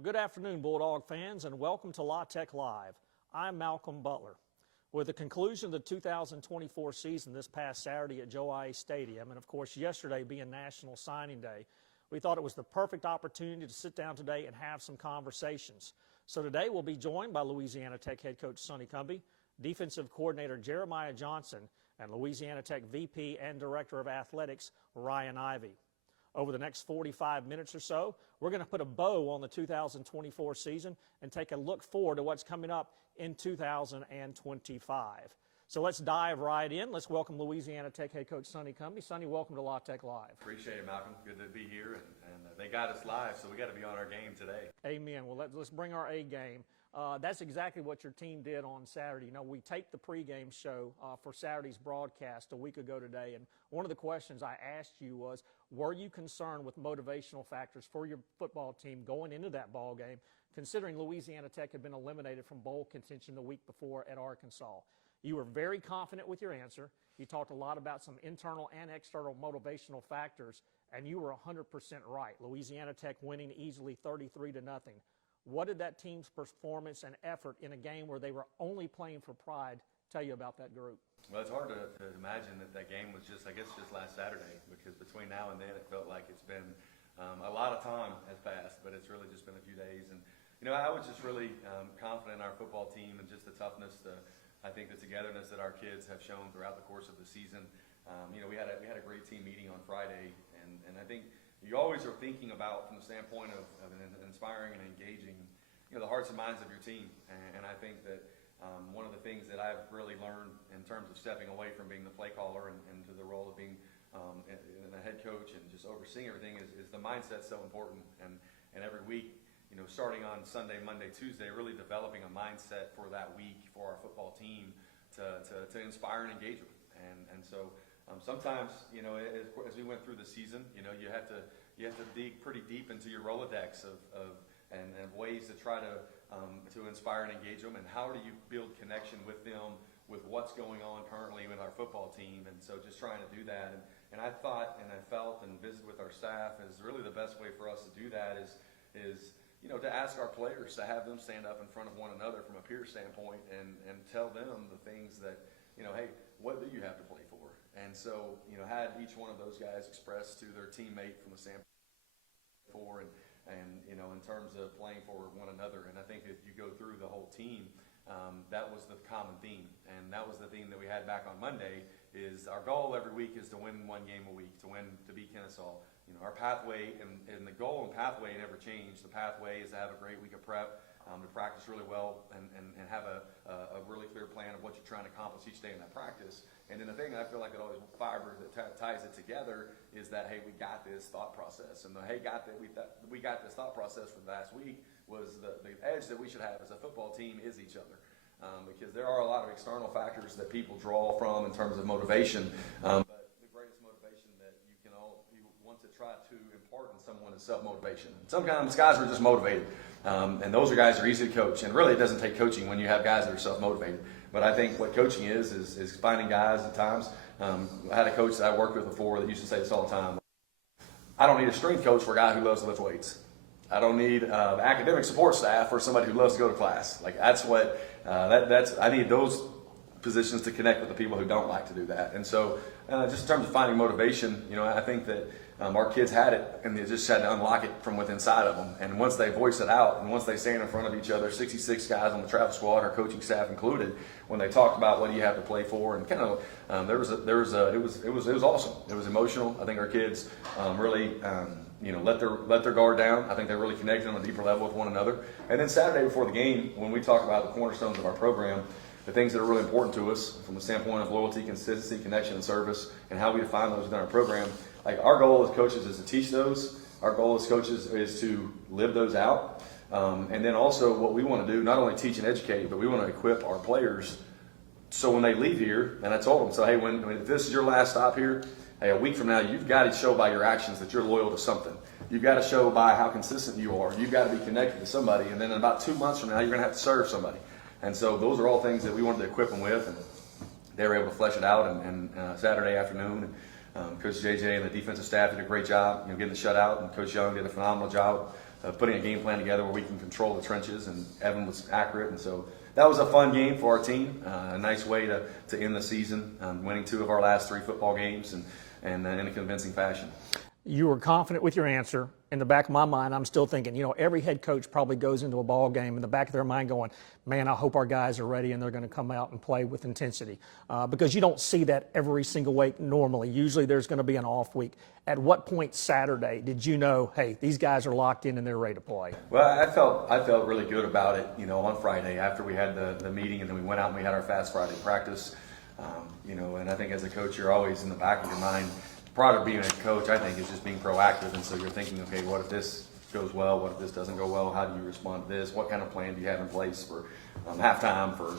Well, good afternoon, Bulldog fans, and welcome to La Tech Live. I'm Malcolm Butler. With the conclusion of the 2024 season this past Saturday at Joe I. Stadium, and of course yesterday being National Signing Day, we thought it was the perfect opportunity to sit down today and have some conversations. So today we'll be joined by Louisiana Tech head coach Sonny Cumbie, defensive coordinator Jeremiah Johnson, and Louisiana Tech VP and Director of Athletics Ryan Ivey. Over the next 45 minutes or so, we're going to put a bow on the 2024 season and take a look forward to what's coming up in 2025. So let's dive right in. Let's welcome Louisiana Tech head coach Sonny Cumbie. Sonny, welcome to La Tech Live. Appreciate it, Malcolm. Good to be here, and they got us live, so we got to be on our game today. Amen. Well, let's bring our A game. That's exactly what your team did on Saturday. You know, we taped the pregame show for Saturday's broadcast a week ago today, and one of the questions I asked you was, were you concerned with motivational factors for your football team going into that ball game, considering Louisiana Tech had been eliminated from bowl contention the week before at Arkansas? You were very confident with your answer. You talked a lot about some internal and external motivational factors, and you were 100% right. Louisiana Tech winning easily 33-0. What did that team's performance and effort in a game where they were only playing for pride tell you about that group? Well, it's hard to imagine that game was just last Saturday, because between now and then it felt like it's been a lot of time has passed, but it's really just been a few days. And, you know, I was just really confident in our football team and just the toughness, I think the togetherness that our kids have shown throughout the course of the season. You know, we had a great team meeting on Friday, and I think you always are thinking about, from the standpoint of inspiring and engaging, you know, the hearts and minds of your team. And I think that one of the things that I've really learned in terms of stepping away from being the play caller and to the role of being a head coach and just overseeing everything is the mindset's so important. And every week, you know, starting on Sunday, Monday, Tuesday, really developing a mindset for that week for our football team to inspire and engage them. And so sometimes, you know, as we went through the season, you know, you have to dig pretty deep into your Rolodex and ways to try to inspire and engage them, and how do you build connection with them with what's going on currently with our football team. And so just trying to do that. And I thought and I felt and visited with our staff is really the best way for us to do that is you know, to ask our players, to have them stand up in front of one another from a peer standpoint and tell them the things that, you know, hey, what do you have to play for? And so, you know, had each one of those guys express to their teammate from the standpoint for and you know, in terms of playing for one another. And I think if you go through the whole team, that was the common theme. And that was the theme that we had back on Monday, is our goal every week is to win one game a week, to beat Kennesaw. You know, our pathway and the goal and pathway never changed. The pathway is to have a great week of prep, to practice really well and have a really clear plan of what you're trying to accomplish each day in that practice. And then the thing I feel like it always fiber that ties it together is that, hey, we got this thought process. And the hey, we got this thought process for the last week was the edge that we should have as a football team is each other. Because there are a lot of external factors that people draw from in terms of motivation. But the greatest motivation that you want to try to impart in someone is self-motivation. Sometimes guys are just motivated. And those guys are easy to coach. And really it doesn't take coaching when you have guys that are self-motivated. But I think what coaching is finding guys at times. I had a coach that I worked with before that used to say this all the time. I don't need a strength coach for a guy who loves to lift weights. I don't need academic support staff for somebody who loves to go to class. Like that's what I need those positions to connect with the people who don't like to do that. And so just in terms of finding motivation, you know, I think that our kids had it, and they just had to unlock it from within inside of them. And once they voice it out, and once they stand in front of each other, 66 guys on the travel squad, our coaching staff included, when they talked about what do you have to play for, and kind of it was awesome. It was emotional. I think our kids really you know, let their guard down. I think they really connected on a deeper level with one another. And then Saturday before the game, when we talk about the cornerstones of our program, the things that are really important to us from the standpoint of loyalty, consistency, connection, and service, and how we define those within our program, like our goal as coaches is to teach those. Our goal as coaches is to live those out. And then also what we want to do, not only teach and educate, but we want to equip our players so when they leave here, and I told them, so hey, if this is your last stop here, hey, a week from now, you've got to show by your actions that you're loyal to something. You've got to show by how consistent you are. You've got to be connected to somebody. And then in about 2 months from now, you're going to have to serve somebody. And so those are all things that we wanted to equip them with. And they were able to flesh it out. And Saturday afternoon, Coach JJ and the defensive staff did a great job, you know, getting the shutout. And Coach Young did a phenomenal job putting a game plan together where we can control the trenches, and Evan was accurate, and so that was a fun game for our team. A nice way to end the season, winning 2 of our last 3 football games, and in a convincing fashion. You were confident with your answer. In the back of my mind, I'm still thinking, every head coach probably goes into a ball game in the back of their mind going, man, I hope our guys are ready and they're going to come out and play with intensity. Because you don't see that every single week normally. Usually there's going to be an off week. At what point Saturday did you know, hey, these guys are locked in and they're ready to play? Well, I felt really good about it, on Friday after we had the meeting, and then we went out and we had our Fast Friday practice. And I think as a coach, you're always in the back of your mind. Part of being a coach, I think, is just being proactive, and so you're thinking, okay, what if this goes well? What if this doesn't go well? How do you respond to this? What kind of plan do you have in place for halftime, for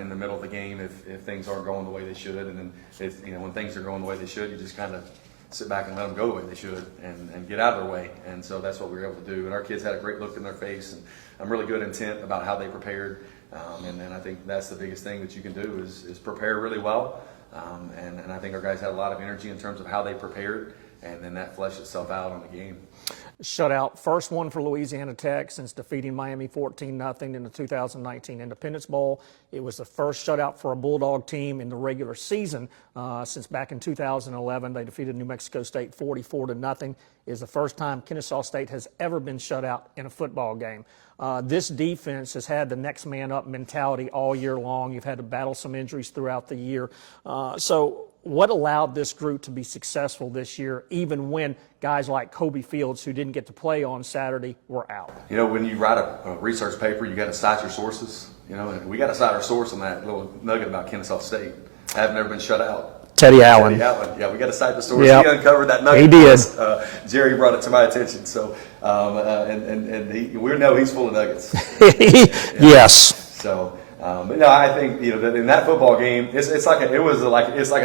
in the middle of the game if things aren't going the way they should? And then when things are going the way they should, you just kind of sit back and let them go the way they should and get out of their way. And so that's what we were able to do. And our kids had a great look in their face and really good intent about how they prepared. And I think that's the biggest thing that you can do is prepare really well. And I think our guys had a lot of energy in terms of how they prepared, and then that fleshed itself out on the game. Shutout, first one for Louisiana Tech since defeating Miami 14-0 in the 2019 Independence Bowl. It was the first shutout for a Bulldog team in the regular season since back in 2011. They defeated New Mexico State 44-0. It is the first time Kennesaw State has ever been shut out in a football game. This defense has had the next man up mentality all year long. You've had to battle some injuries throughout the year. So what allowed this group to be successful this year, even when guys like Kobe Fields, who didn't get to play on Saturday, were out? When you write a research paper, you got to cite your sources. And we got to cite our source on that little nugget about Kennesaw State. I've never been shut out. Teddy Allen. Yeah, we got to cite the source. Yep. He uncovered that nugget. He did. Jerry brought it to my attention. So, we know he's full of nuggets. Yes. So, but no, I think that in that football game, it's like a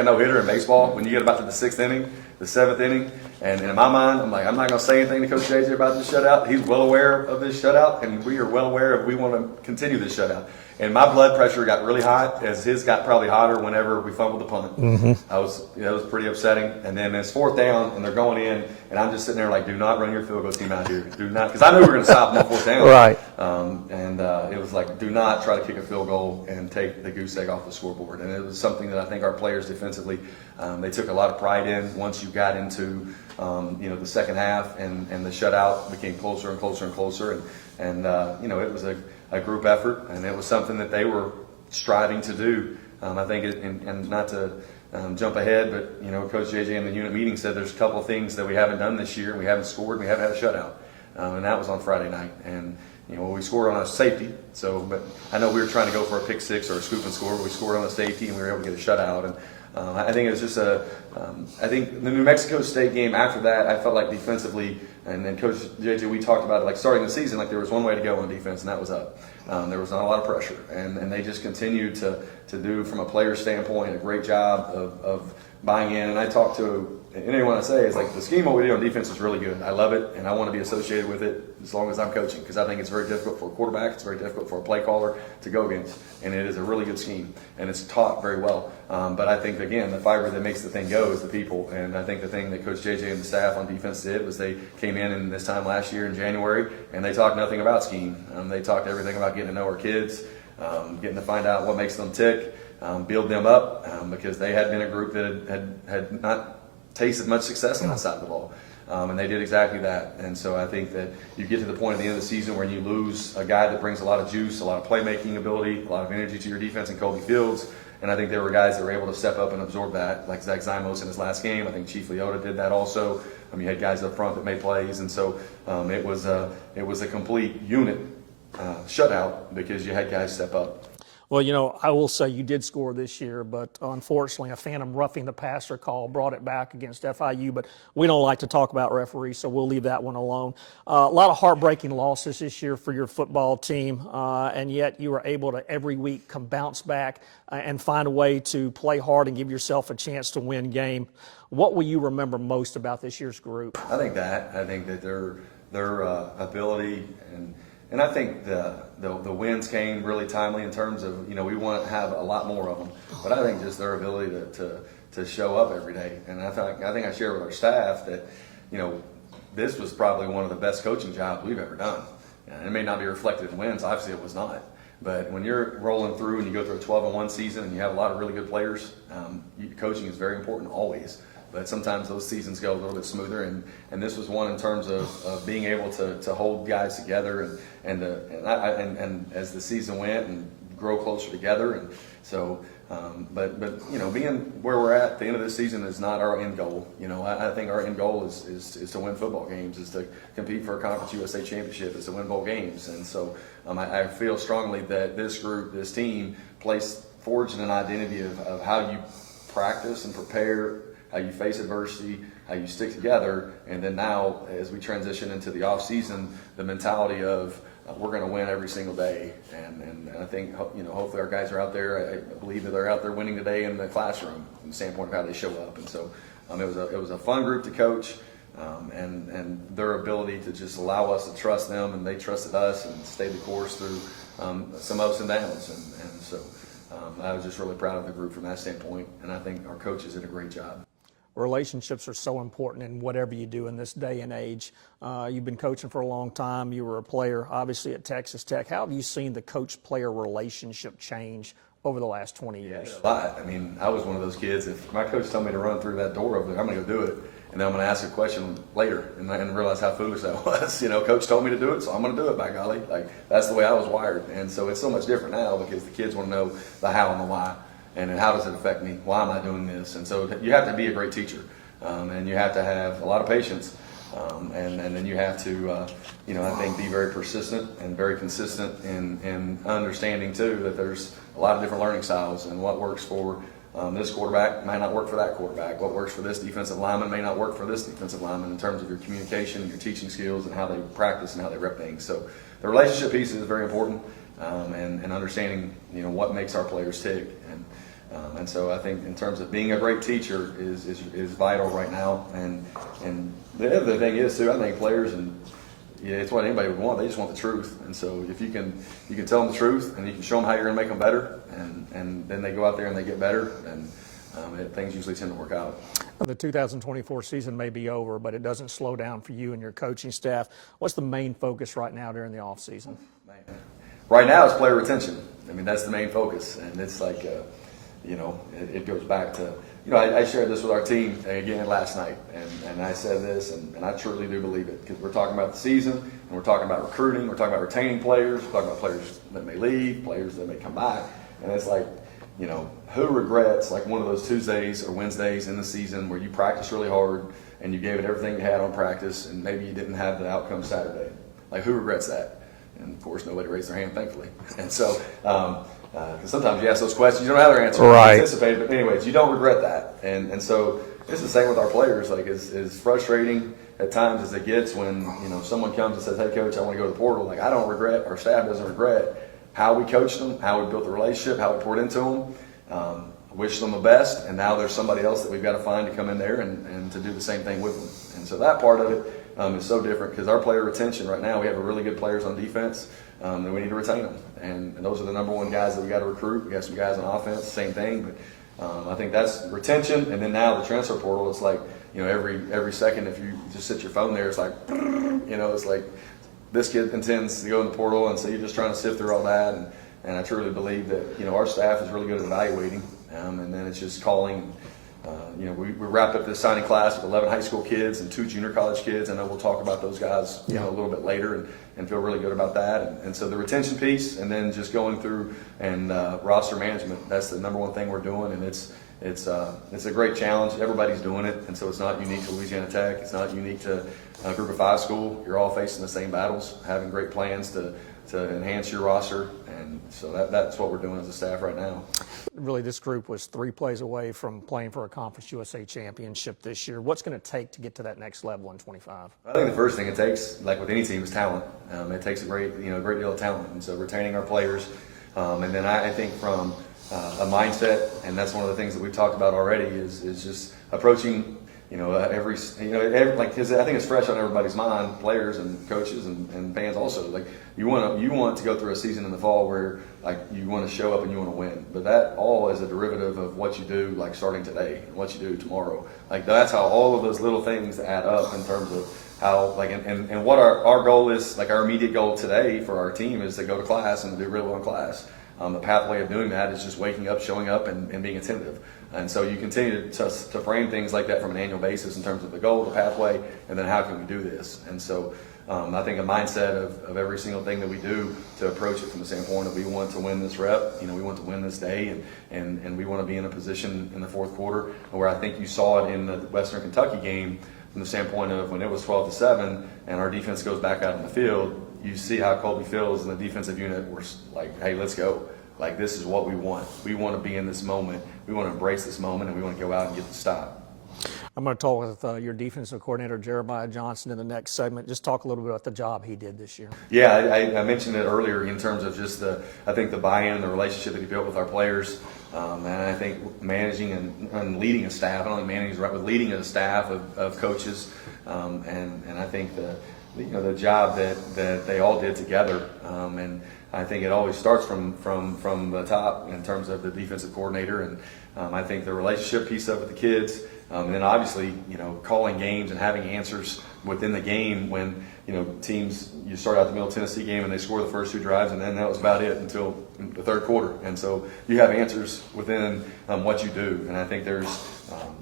no-hitter in baseball when you get about to the 6th inning, the 7th inning, and in my mind, I'm like, I'm not going to say anything to Coach JJ about this shutout. He's well aware of this shutout, and we are well aware of we want to continue this shutout. And my blood pressure got really high, as his got probably hotter whenever we fumbled the punt. Mm-hmm. That was pretty upsetting. And then it's 4th down, and they're going in, and I'm just sitting there like, do not run your field goal team out here. Do not, because I knew we were going to stop them on 4th down. Right. It was like, do not try to kick a field goal and take the goose egg off the scoreboard. And it was something that I think our players defensively, they took a lot of pride in once you got into, the second half, and the shutout became closer and closer and closer. And it was a group effort, and it was something that they were striving to do. I think, and not to jump ahead, but Coach JJ in the unit meeting said there's a couple of things that we haven't done this year. We haven't scored, we haven't had a shutout, and that was on Friday night. And we scored on a safety. So, but I know we were trying to go for a pick six or a scoop and score, but we scored on a safety, and we were able to get a shutout. And I think it was just I think the New Mexico State game after that, I felt like defensively, and then Coach JJ, we talked about it, like starting the season, like there was one way to go on defense, and that was up. There was not a lot of pressure, and they just continued to do, from a player standpoint, a great job of buying in. And I talk to anyone I say is like, the scheme what we do on defense is really good. I love it, and I want to be associated with it as long as I'm coaching, because I think it's very difficult for a quarterback, it's very difficult for a play caller to go against, and it is a really good scheme, and it's taught very well. But I think, again, the fiber that makes the thing go is the people, and I think the thing that Coach JJ and the staff on defense did was they came in this time last year in January, and they talked nothing about scheme. They talked everything about getting to know our kids, getting to find out what makes them tick, build them up, because they had been a group that had not tasted much success on that side of the ball. And they did exactly that. And so I think that you get to the point at the end of the season where you lose a guy that brings a lot of juice, a lot of playmaking ability, a lot of energy to your defense in Kobe Fields. And I think there were guys that were able to step up and absorb that, like Zach Zymos in his last game. I think Chief Leota did that also. You had guys up front that made plays. And so it was a complete unit shutout because you had guys step up. Well, I will say you did score this year, but unfortunately a phantom roughing the passer call brought it back against FIU, but we don't like to talk about referees, so we'll leave that one alone. A lot of heartbreaking losses this year for your football team, and yet you were able to every week bounce back and find a way to play hard and give yourself a chance to win game. What will you remember most about this year's group? I think that their ability, and I think the wins came really timely in terms of, we want to have a lot more of them. But I think just their ability to show up every day. And I think I share with our staff that, this was probably one of the best coaching jobs we've ever done. And it may not be reflected in wins. Obviously, it was not. But when you're rolling through and you go through a 12-1 season and you have a lot of really good players, coaching is very important always. But sometimes those seasons go a little bit smoother, and this was one in terms of being able to hold guys together and as the season went and grow closer together. And so, but being where we're at the end of this season is not our end goal. I think our end goal is to win football games, is to compete for a Conference USA championship, is to win bowl games. And so I feel strongly that this group, this team, forged an identity of how you practice and prepare, how you face adversity, how you stick together, and then now as we transition into the off season, the mentality of we're going to win every single day. And I think hopefully our guys are out there. I believe that they're out there winning today in the classroom from the standpoint of how they show up. And so it was a fun group to coach, and their ability to just allow us to trust them, and they trusted us and stayed the course through some ups and downs. And so I was just really proud of the group from that standpoint, and I think our coaches did a great job. Relationships are so important in whatever you do in this day and age. You've been coaching for a long time. You were a player, obviously, at Texas Tech. How have you seen the coach-player relationship change over the last 20 years? A lot. I mean, I was one of those kids. If my coach told me to run through that door over there, I'm going to go do it. And then I'm going to ask a question later and realize how foolish that was. Coach told me to do it, so I'm going to do it, by golly. Like, that's the way I was wired. And so it's so much different now because the kids want to know the how and the why. And then how does it affect me? Why am I doing this? And so you have to be a great teacher, and you have to have a lot of patience, and then you have to, I think, be very persistent and very consistent in understanding too that there's a lot of different learning styles, and what works for this quarterback might not work for that quarterback. What works for this defensive lineman may not work for this defensive lineman in terms of your communication, your teaching skills, and how they practice and how they rep things. So the relationship piece is very important, and understanding what makes our players tick. And so I think in terms of being a great teacher is vital right now. And the other thing is too, I think players, and it's what anybody would want. They just want the truth. And so if you can tell them the truth and you can show them how you're going to make them better, and then they go out there and they get better, and things usually tend to work out. The 2024 season may be over, but it doesn't slow down for you and your coaching staff. What's the main focus right now during the off season? Right now it's player retention. I mean, that's the main focus, and it's like. It goes back to, I shared this with our team again last night, and I said this, and I truly do believe it, because we're talking about the season, and we're talking about recruiting, we're talking about retaining players, we're talking about players that may leave, players that may come back, and it's like, who regrets like one of those Tuesdays or Wednesdays in the season where you practiced really hard and you gave it everything you had on practice, and maybe you didn't have the outcome Saturday? Like, who regrets that? And of course, nobody raised their hand, thankfully. And so, because sometimes you ask those questions, you don't have their answer. Right. Anticipated, but anyways, you don't regret that. And so it's the same with our players. Like, as frustrating at times as it gets when someone comes and says, "Hey, coach, I want to go to the portal." Like, I don't regret, our staff doesn't regret how we coached them, how we built the relationship, how we poured into them. Wish them the best, and now there's somebody else that we've got to find to come in there and to do the same thing with them. And so that part of it is so different, because our player retention right now, we have really good players on defense, and we need to retain them. And those are the number one guys that we got to recruit. We got some guys on offense, same thing. But I think that's retention. And then now the transfer portal, it's like, every second, if you just sit your phone there, it's like, it's like this kid intends to go in the portal, and so you're just trying to sift through all that. And I truly believe that our staff is really good at evaluating, and then it's just calling. We wrapped up this signing class with 11 high school kids and 2 junior college kids. I know we'll talk about those guys a little bit later, and feel really good about that. And so the retention piece, and then just going through and roster management, that's the number one thing we're doing. And it's a great challenge. Everybody's doing it, and so it's not unique to Louisiana Tech. It's not unique to a Group of 5 school. You're all facing the same battles, having great plans to enhance your roster. And so that's what we're doing as a staff right now. Really, this group was 3 plays away from playing for a Conference USA championship this year. What's going to take to get to that next level in 25? I think the first thing it takes, like with any team, is talent. It takes a great deal of talent, and so retaining our players. And then I think from a mindset, and that's one of the things that we've talked about already, is just approaching because I think it's fresh on everybody's mind, players and coaches and fans also. Like, you want to go through a season in the fall where, like, you want to show up and you want to win. But that all is a derivative of what you do, like, starting today and what you do tomorrow. Like, that's how all of those little things add up in terms of how like and what our goal is, like our immediate goal today for our team is to go to class and to do really well in class. The pathway of doing that is just waking up, showing up, and being attentive. And so you continue to frame things like that from an annual basis in terms of the goal, the pathway, and then how can we do this. And so I think a mindset of every single thing that we do to approach it from the standpoint of we want to win this rep, we want to win this day, and we want to be in a position in the fourth quarter where I think you saw it in the Western Kentucky game from the standpoint of when it was 12-7 and our defense goes back out on the field, you see how Cumbie feels and the defensive unit were like, hey, let's go. Like, this is what we want. We want to be in this moment. We want to embrace this moment, and we want to go out and get the stop. I'm going to talk with your defensive coordinator, Jeremiah Johnson, in the next segment. Just talk a little bit about the job he did this year. Yeah, I mentioned it earlier in terms of just I think the buy-in and the relationship that he built with our players. And I think managing and leading a staff, not only managing, right, but leading a staff of coaches. And I think the job that they all did together. And I think it always starts from the top in terms of the defensive coordinator. And I think the relationship piece of it with the kids. And then obviously, calling games and having answers within the game when, teams, you start out the Middle Tennessee game and they score the first two drives and then that was about it until the third quarter. And so you have answers within what you do. And I think there's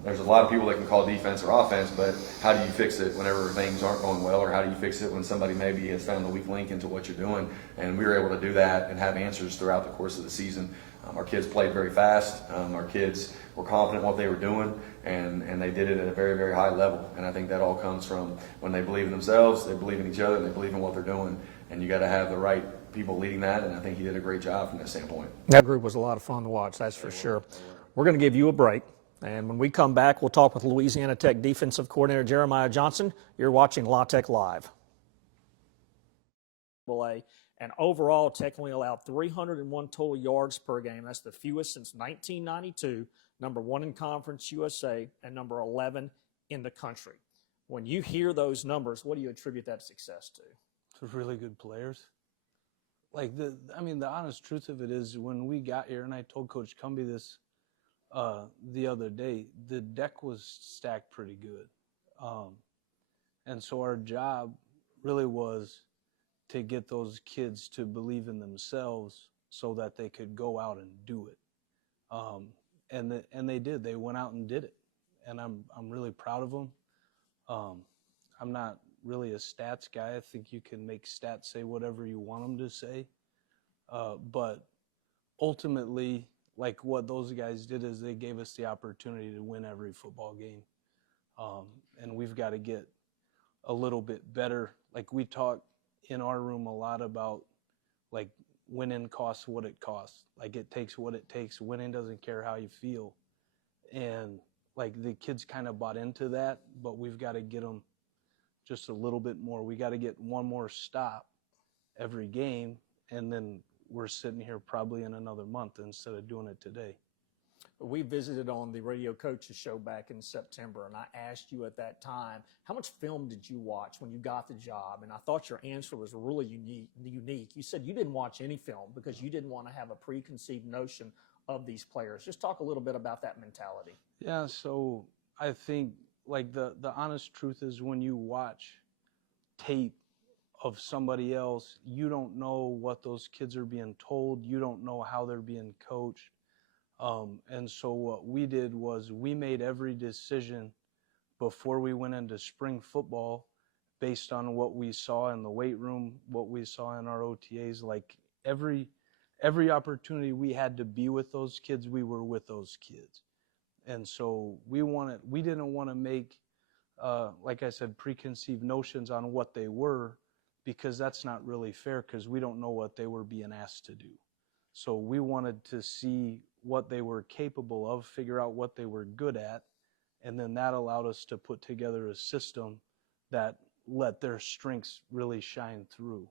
a lot of people that can call defense or offense, but how do you fix it whenever things aren't going well, or how do you fix it when somebody maybe has found the weak link into what you're doing? And we were able to do that and have answers throughout the course of the season. Our kids played very fast. Our kids were confident in what they were doing, and they did it at a very, very high level. And I think that all comes from when they believe in themselves, they believe in each other, and they believe in what they're doing. And you got to have the right people leading that, and I think he did a great job from that standpoint. That group was a lot of fun to watch, that's for sure. We're going to give you a break, and when we come back, we'll talk with Louisiana Tech defensive coordinator Jeremiah Johnson. You're watching La Tech Live. And overall, Tech only allowed 301 total yards per game. That's the fewest since 1992, number 1 in Conference USA, and number 11 in the country. When you hear those numbers, what do you attribute that success to? To really good players. Like, the honest truth of it is when we got here, and I told Coach Cumbie this the other day, the deck was stacked pretty good. And so our job really was to get those kids to believe in themselves so that they could go out and do it. And they did. They went out and did it. And I'm really proud of them. I'm not really a stats guy. I think you can make stats say whatever you want them to say. But ultimately, like what those guys did is they gave us the opportunity to win every football game. And we've got to get a little bit better. Like we talk in our room a lot about like winning costs what it costs. Like it takes what it takes. Winning doesn't care how you feel. And like the kids kind of bought into that, but we've got to get them just a little bit more. We got to get one more stop every game, and then we're sitting here probably in another month instead of doing it today. We visited on the Radio Coaches show back in September, and I asked you at that time, how much film did you watch when you got the job? And I thought your answer was really unique. You said you didn't watch any film because you didn't want to have a preconceived notion of these players. Just talk a little bit about that mentality. Yeah, so I think like the honest truth is when you watch tape of somebody else, you don't know what those kids are being told. You don't know how they're being coached. And so what we did was we made every decision before we went into spring football based on what we saw in the weight room, what we saw in our OTAs. Like every opportunity we had to be with those kids, we were with those kids. And so we didn't want to make, like I said, preconceived notions on what they were, because that's not really fair because we don't know what they were being asked to do. So we wanted to see what they were capable of, figure out what they were good at, and then that allowed us to put together a system that let their strengths really shine through.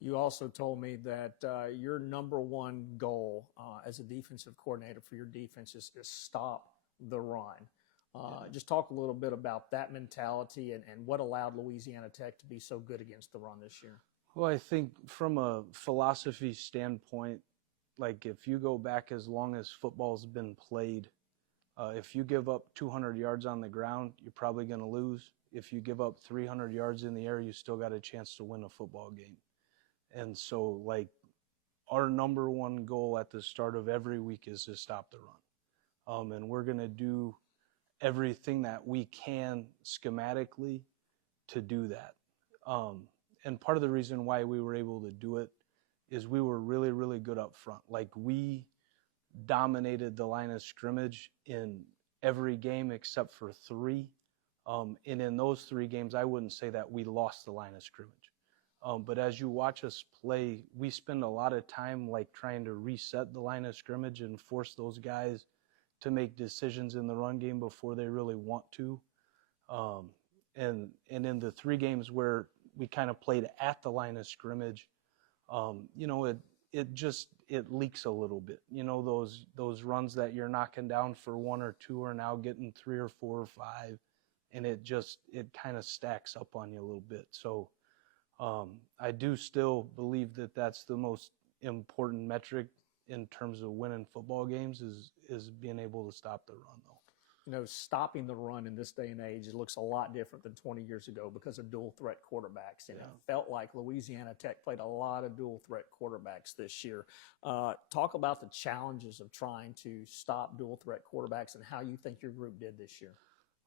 You also told me that your number one goal as a defensive coordinator for your defense is to stop the run. Just talk a little bit about that mentality and what allowed Louisiana Tech to be so good against the run this year. Well, I think from a philosophy standpoint, like if you go back as long as football's been played, if you give up 200 yards on the ground, you're probably going to lose. if you give up 300 yards in the air, you still got a chance to win a football game. And so, like, our number one goal at the start of every week is to stop the run. And we're going to do everything that we can schematically to do that. And part of the reason why we were able to do it is we were really, really good up front. Like, we dominated the line of scrimmage in every game except for 3. And in those 3 games, I wouldn't say that we lost the line of scrimmage. But as you watch us play, we spend a lot of time like trying to reset the line of scrimmage and force those guys to make decisions in the run game before they really want to. And in the 3 games where we kind of played at the line of scrimmage, you know, it leaks a little bit. You know, those runs that you're knocking down for 1 or 2 are now getting 3 or 4 or 5, and it kind of stacks up on you a little bit. So I do still believe that that's the most important metric in terms of winning football games is being able to stop the run, though. You know, stopping the run in this day and age, it looks a lot different than 20 years ago because of dual threat quarterbacks. And it felt like Louisiana Tech played a lot of dual threat quarterbacks this year. Talk about the challenges of trying to stop dual threat quarterbacks and how you think your group did this year.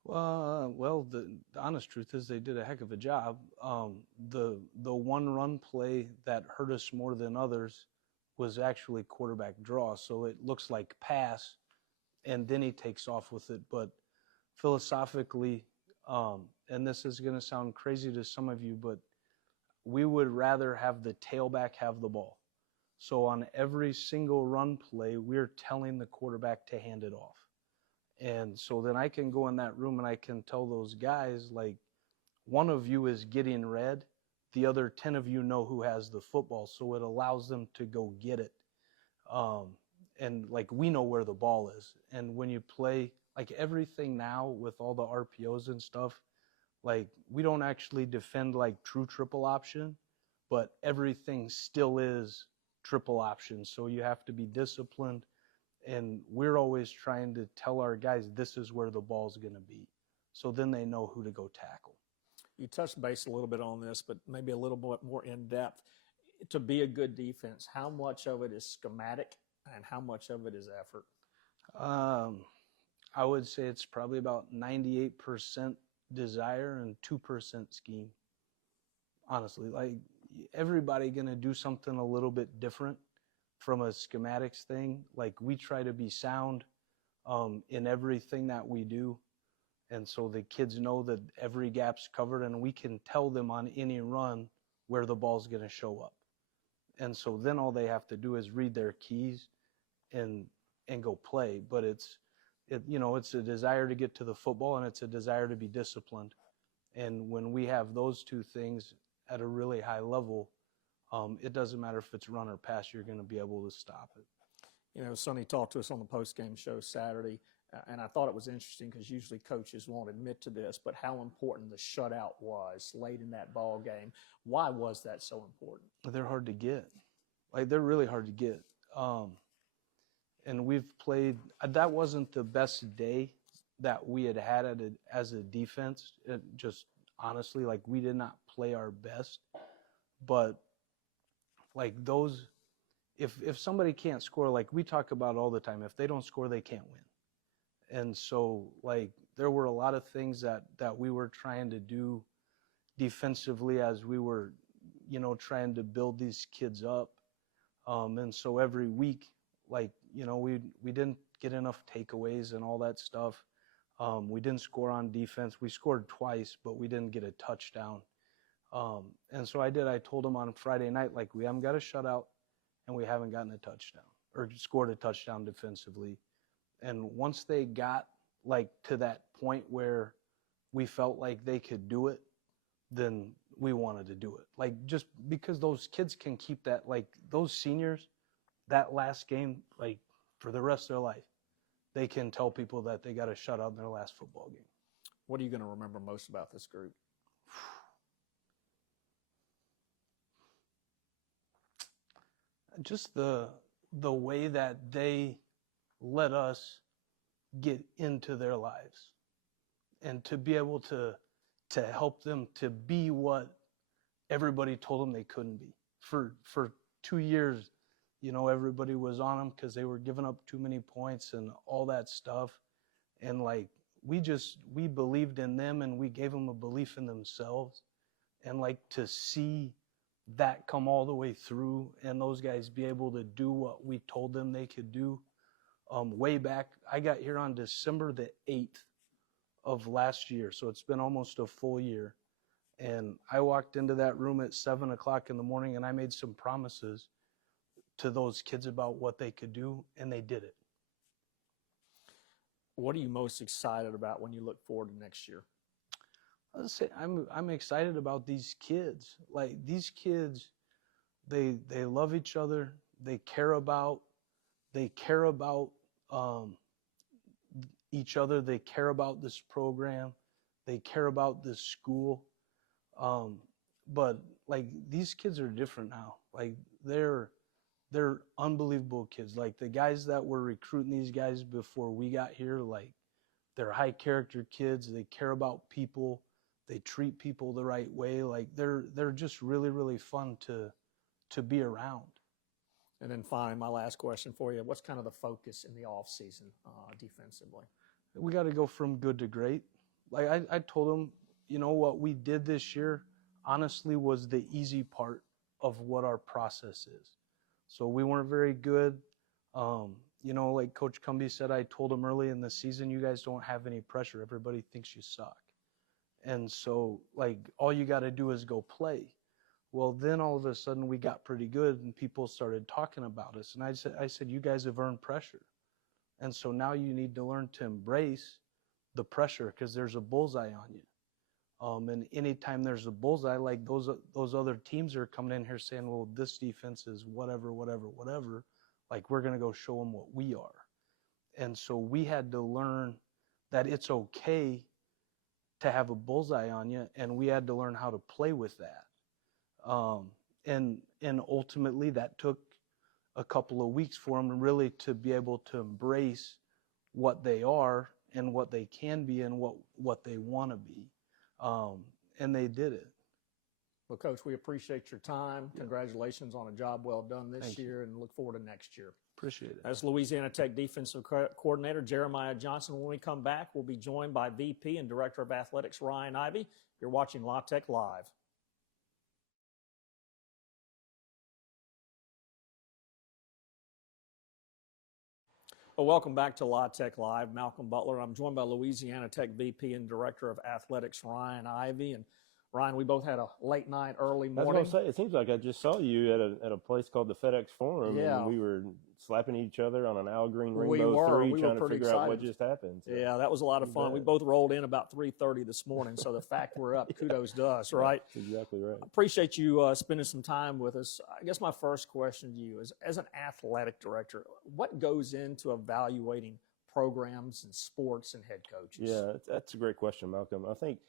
Well, the honest truth is they did a heck of a job. The one run play that hurt us more than others was actually quarterback draw. So it looks like pass, and then he takes off with it. But philosophically, and this is going to sound crazy to some of you, but we would rather have the tailback have the ball. So on every single run play, we're telling the quarterback to hand it off. And so then I can go in that room and I can tell those guys, like, one of you is getting red, the other 10 of you know who has the football, so it allows them to go get it. And, like, we know where the ball is. And when you play, like, everything now with all the RPOs and stuff, like, we don't actually defend, like, true triple option, but everything still is triple option. So you have to be disciplined. And we're always trying to tell our guys this is where the ball's going to be. So then they know who to go tackle. You touched base a little bit on this, but maybe a little bit more in depth. To be a good defense, how much of it is schematic and how much of it is effort? I would say it's probably about 98% desire and 2% scheme. Honestly, like, everybody going to do something a little bit different. From a schematics thing, like, we try to be sound in everything that we do. And so the kids know that every gap's covered and we can tell them on any run where the ball's going to show up. And so then all they have to do is read their keys and go play. But it's a desire to get to the football and it's a desire to be disciplined. And when we have those 2 things at a really high level, it doesn't matter if it's run or pass, you're going to be able to stop it. You know, Sonny talked to us on the post-game show Saturday, and I thought it was interesting because usually coaches won't admit to this, but how important the shutout was late in that ball game. Why was that so important? They're hard to get. Like, they're really hard to get. And we've played – that wasn't the best day that we had as a defense. It just honestly, like, we did not play our best. But – like, those, if somebody can't score, like we talk about all the time, if they don't score, they can't win. And so, like, there were a lot of things that we were trying to do defensively as we were, you know, trying to build these kids up. And so every week, like, you know, we didn't get enough takeaways and all that stuff. We didn't score on defense. We scored twice, but we didn't get a touchdown. And so I told them on Friday night, like, we haven't got a shutout and we haven't gotten a touchdown or scored a touchdown defensively. And once they got, like, to that point where we felt like they could do it, then we wanted to do it. Like, just because those kids can keep that, like, those seniors, that last game, like, for the rest of their life, they can tell people that they got a shutout in their last football game. What are you going to remember most about this group? Just the way that they let us get into their lives and to be able to to help them to be what everybody told them they couldn't be. For 2 years, you know, everybody was on them because they were giving up too many points and all that stuff. And like, we believed in them, and we gave them a belief in themselves. And like, to see that come all the way through and those guys be able to do what we told them they could do. Way back, I got here on December the 8th of last year, so it's been almost a full year. And I walked into that room at 7 o'clock in the morning, and I made some promises to those kids about what they could do, and they did it. What are you most excited about when you look forward to next year? Let's say I'm excited about these kids. Like, these kids, they love each other. They care about each other. They care about this program. They care about this school. But like, these kids are different now. Like, they're unbelievable kids. Like, the guys that were recruiting these guys before we got here, like, they're high character kids. They care about people. They treat people the right way. Like, they're just really, really fun to be around. And then finally, my last question for you: what's kind of the focus in the off season defensively? We got to go from good to great. Like, I told them, you know, what we did this year honestly was the easy part of what our process is. So we weren't very good. You know, like Coach Cumbie said, I told him early in the season, you guys don't have any pressure. Everybody thinks you suck. And so, like, all you got to do is go play. Well, then all of a sudden we got pretty good, and people started talking about us. And I said, you guys have earned pressure. And so now you need to learn to embrace the pressure, because there's a bullseye on you. And anytime there's a bullseye, like those other teams are coming in here saying, well, this defense is whatever. Like, we're going to go show them what we are. And so we had to learn that it's okay to have a bullseye on you, and we had to learn how to play with that. And ultimately that took a couple of weeks for them really to be able to embrace what they are and what they can be and what they want to be. And they did it. Well, Coach, we appreciate your time. Yeah. Congratulations on a job well done this year, and look forward to next year. Appreciate it. That's Louisiana Tech Defensive Coordinator Jeremiah Johnson. When we come back, we'll be joined by VP and Director of Athletics Ryan Ivey. You're watching La Tech Live. Well, welcome back to La Tech Live. Malcolm Butler. I'm joined by Louisiana Tech VP and Director of Athletics Ryan Ivey. And Ryan, we both had a late night, early morning. I was going to say, it seems like I just saw you at a place called the FedEx Forum, and we were slapping each other on an Al Green Rainbow 3, trying to figure out what just happened. So. Yeah, that was a lot of fun. We both rolled in about 3:30 this morning, so the fact we're up, kudos to us, right? That's exactly right. I appreciate you spending some time with us. I guess my first question to you is, as an athletic director, what goes into evaluating programs and sports and head coaches? Yeah, that's a great question, Malcolm. I think,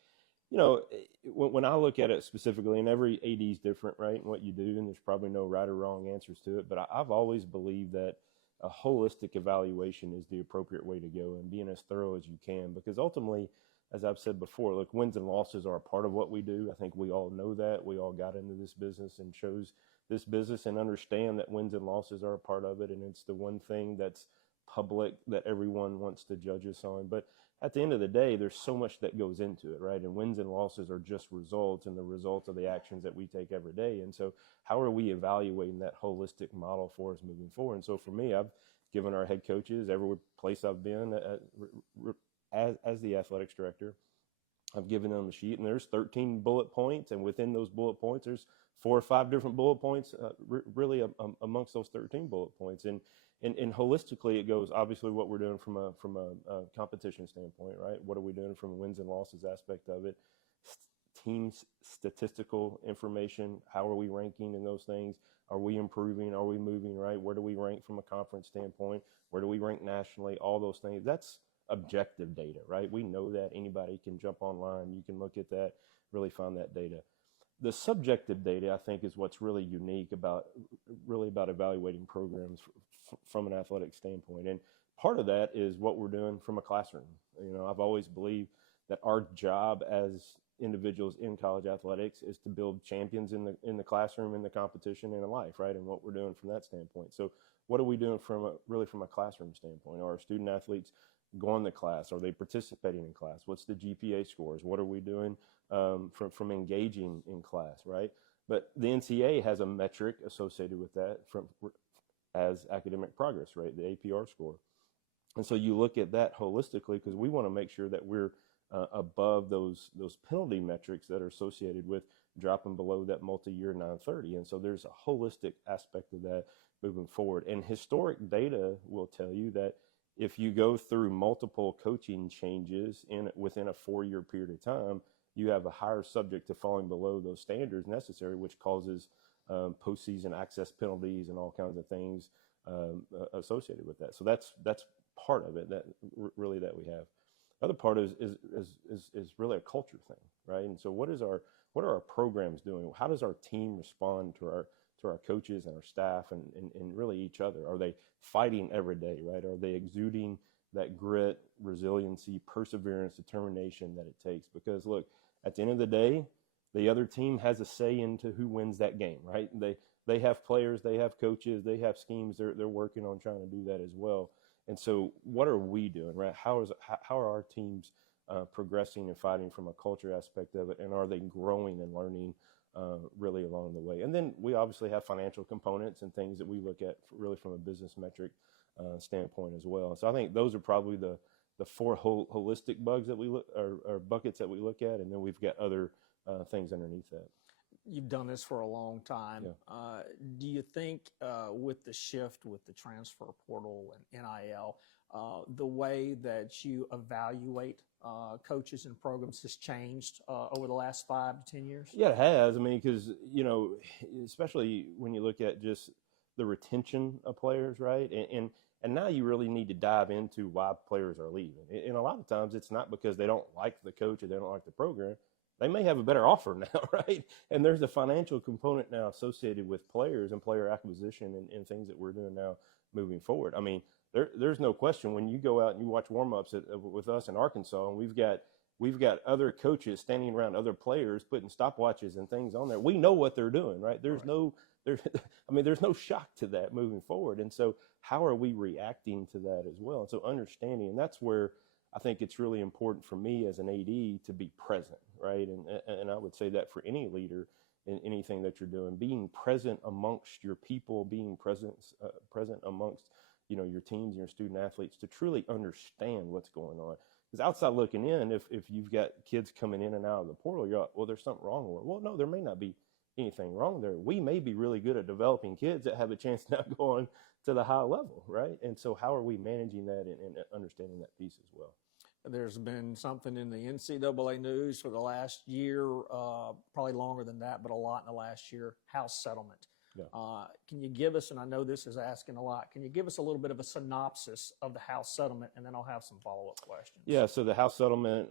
you know, when I look at it specifically, and every AD is different, right, in what you do, and there's probably no right or wrong answers to it, but I've always believed that a holistic evaluation is the appropriate way to go, and being as thorough as you can, because ultimately, as I've said before, look, wins and losses are a part of what we do. I think we all know that. We all got into this business and chose this business and understand that wins and losses are a part of it, and it's the one thing that's public that everyone wants to judge us on. But at the end of the day, there's so much that goes into it, right? And wins and losses are just results, and the result of the actions that we take every day. And so how are we evaluating that holistic model for us moving forward? And so for me, I've given our head coaches, every place I've been as the athletics director, I've given them a sheet, and there's 13 bullet points. And within those bullet points, there's 4 or 5 different bullet points really amongst those 13 bullet points. And holistically, it goes obviously what we're doing from a competition standpoint, right? What are we doing from a wins and losses aspect of it? Teams statistical information. How are we ranking in those things? Are we improving? Are we moving, right? Where do we rank from a conference standpoint? Where do we rank nationally? All those things. That's objective data, right? We know that. Anybody can jump online. You can look at that, really find that data. The subjective data, I think, is what's really unique about evaluating programs from an athletic standpoint. And part of that is what we're doing from a classroom. You know, I've always believed that our job as individuals in college athletics is to build champions in the classroom, in the competition, and in life, right? And what we're doing from that standpoint. So what are we doing from a classroom standpoint? Are our student athletes going to class? Are they participating in class? What's the GPA scores? What are we doing from engaging in class, right? But the NCAA has a metric associated with that as academic progress rate, the APR score. And so you look at that holistically because we want to make sure that we're above those penalty metrics that are associated with dropping below that multi-year 930. And so there's a holistic aspect of that moving forward. And historic data will tell you that if you go through multiple coaching changes within a 4-year period of time, you have a higher subject to falling below those standards necessary, which causes postseason access penalties and all kinds of things associated with that. So that's part of it that really that we have. Other part is really a culture thing, right? And so what are our programs doing? How does our team respond to our coaches and our staff and really each other? Are they fighting every day, right? Are they exuding that grit, resiliency, perseverance, determination that it takes? Because look, at the end of the day, the other team has a say into who wins that game, right? They have players, they have coaches, they have schemes they're working on trying to do that as well. And so what are we doing, right? How are our teams progressing and fighting from a culture aspect of it? And are they growing and learning really along the way? And then we obviously have financial components and things that we look at really from a business metric standpoint as well. So I think those are probably the 4 holistic bugs that we look or buckets that we look at. And then we've got other things underneath that. You've done this for a long time. Yeah. Do you think with the shift with the transfer portal and NIL, the way that you evaluate coaches and programs has changed over the last 5 to 10 years? Yeah, it has. I mean, because, especially when you look at just the retention of players, right? And now you really need to dive into why players are leaving. And a lot of times it's not because they don't like the coach or they don't like the program. They may have a better offer now, right? And there's a financial component now associated with players and player acquisition and things that we're doing now moving forward. I mean, there's no question when you go out and you watch warm-ups with us in Arkansas, and we've got other coaches standing around other players putting stopwatches and things on there. We know what they're doing, right? There's no shock to that moving forward. And so how are we reacting to that as well? And so understanding, and that's where I think it's really important for me as an AD to be present, right? And I would say that for any leader in anything that you're doing, being present amongst your people, being present amongst your teams and your student athletes to truly understand what's going on. Because outside looking in, if you've got kids coming in and out of the portal, you're like, well, there's something wrong with it. Well, no, there may not be anything wrong there. We may be really good at developing kids that have a chance now going to the high level, right? And so how are we managing that and understanding that piece as well? There's been something in the NCAA news for the last year, probably longer than that, but a lot in the last year, house settlement. Yeah. Can you give us, and I know this is asking a lot, can you give us a little bit of a synopsis of the house settlement, and then I'll have some follow-up questions. Yeah, so the house settlement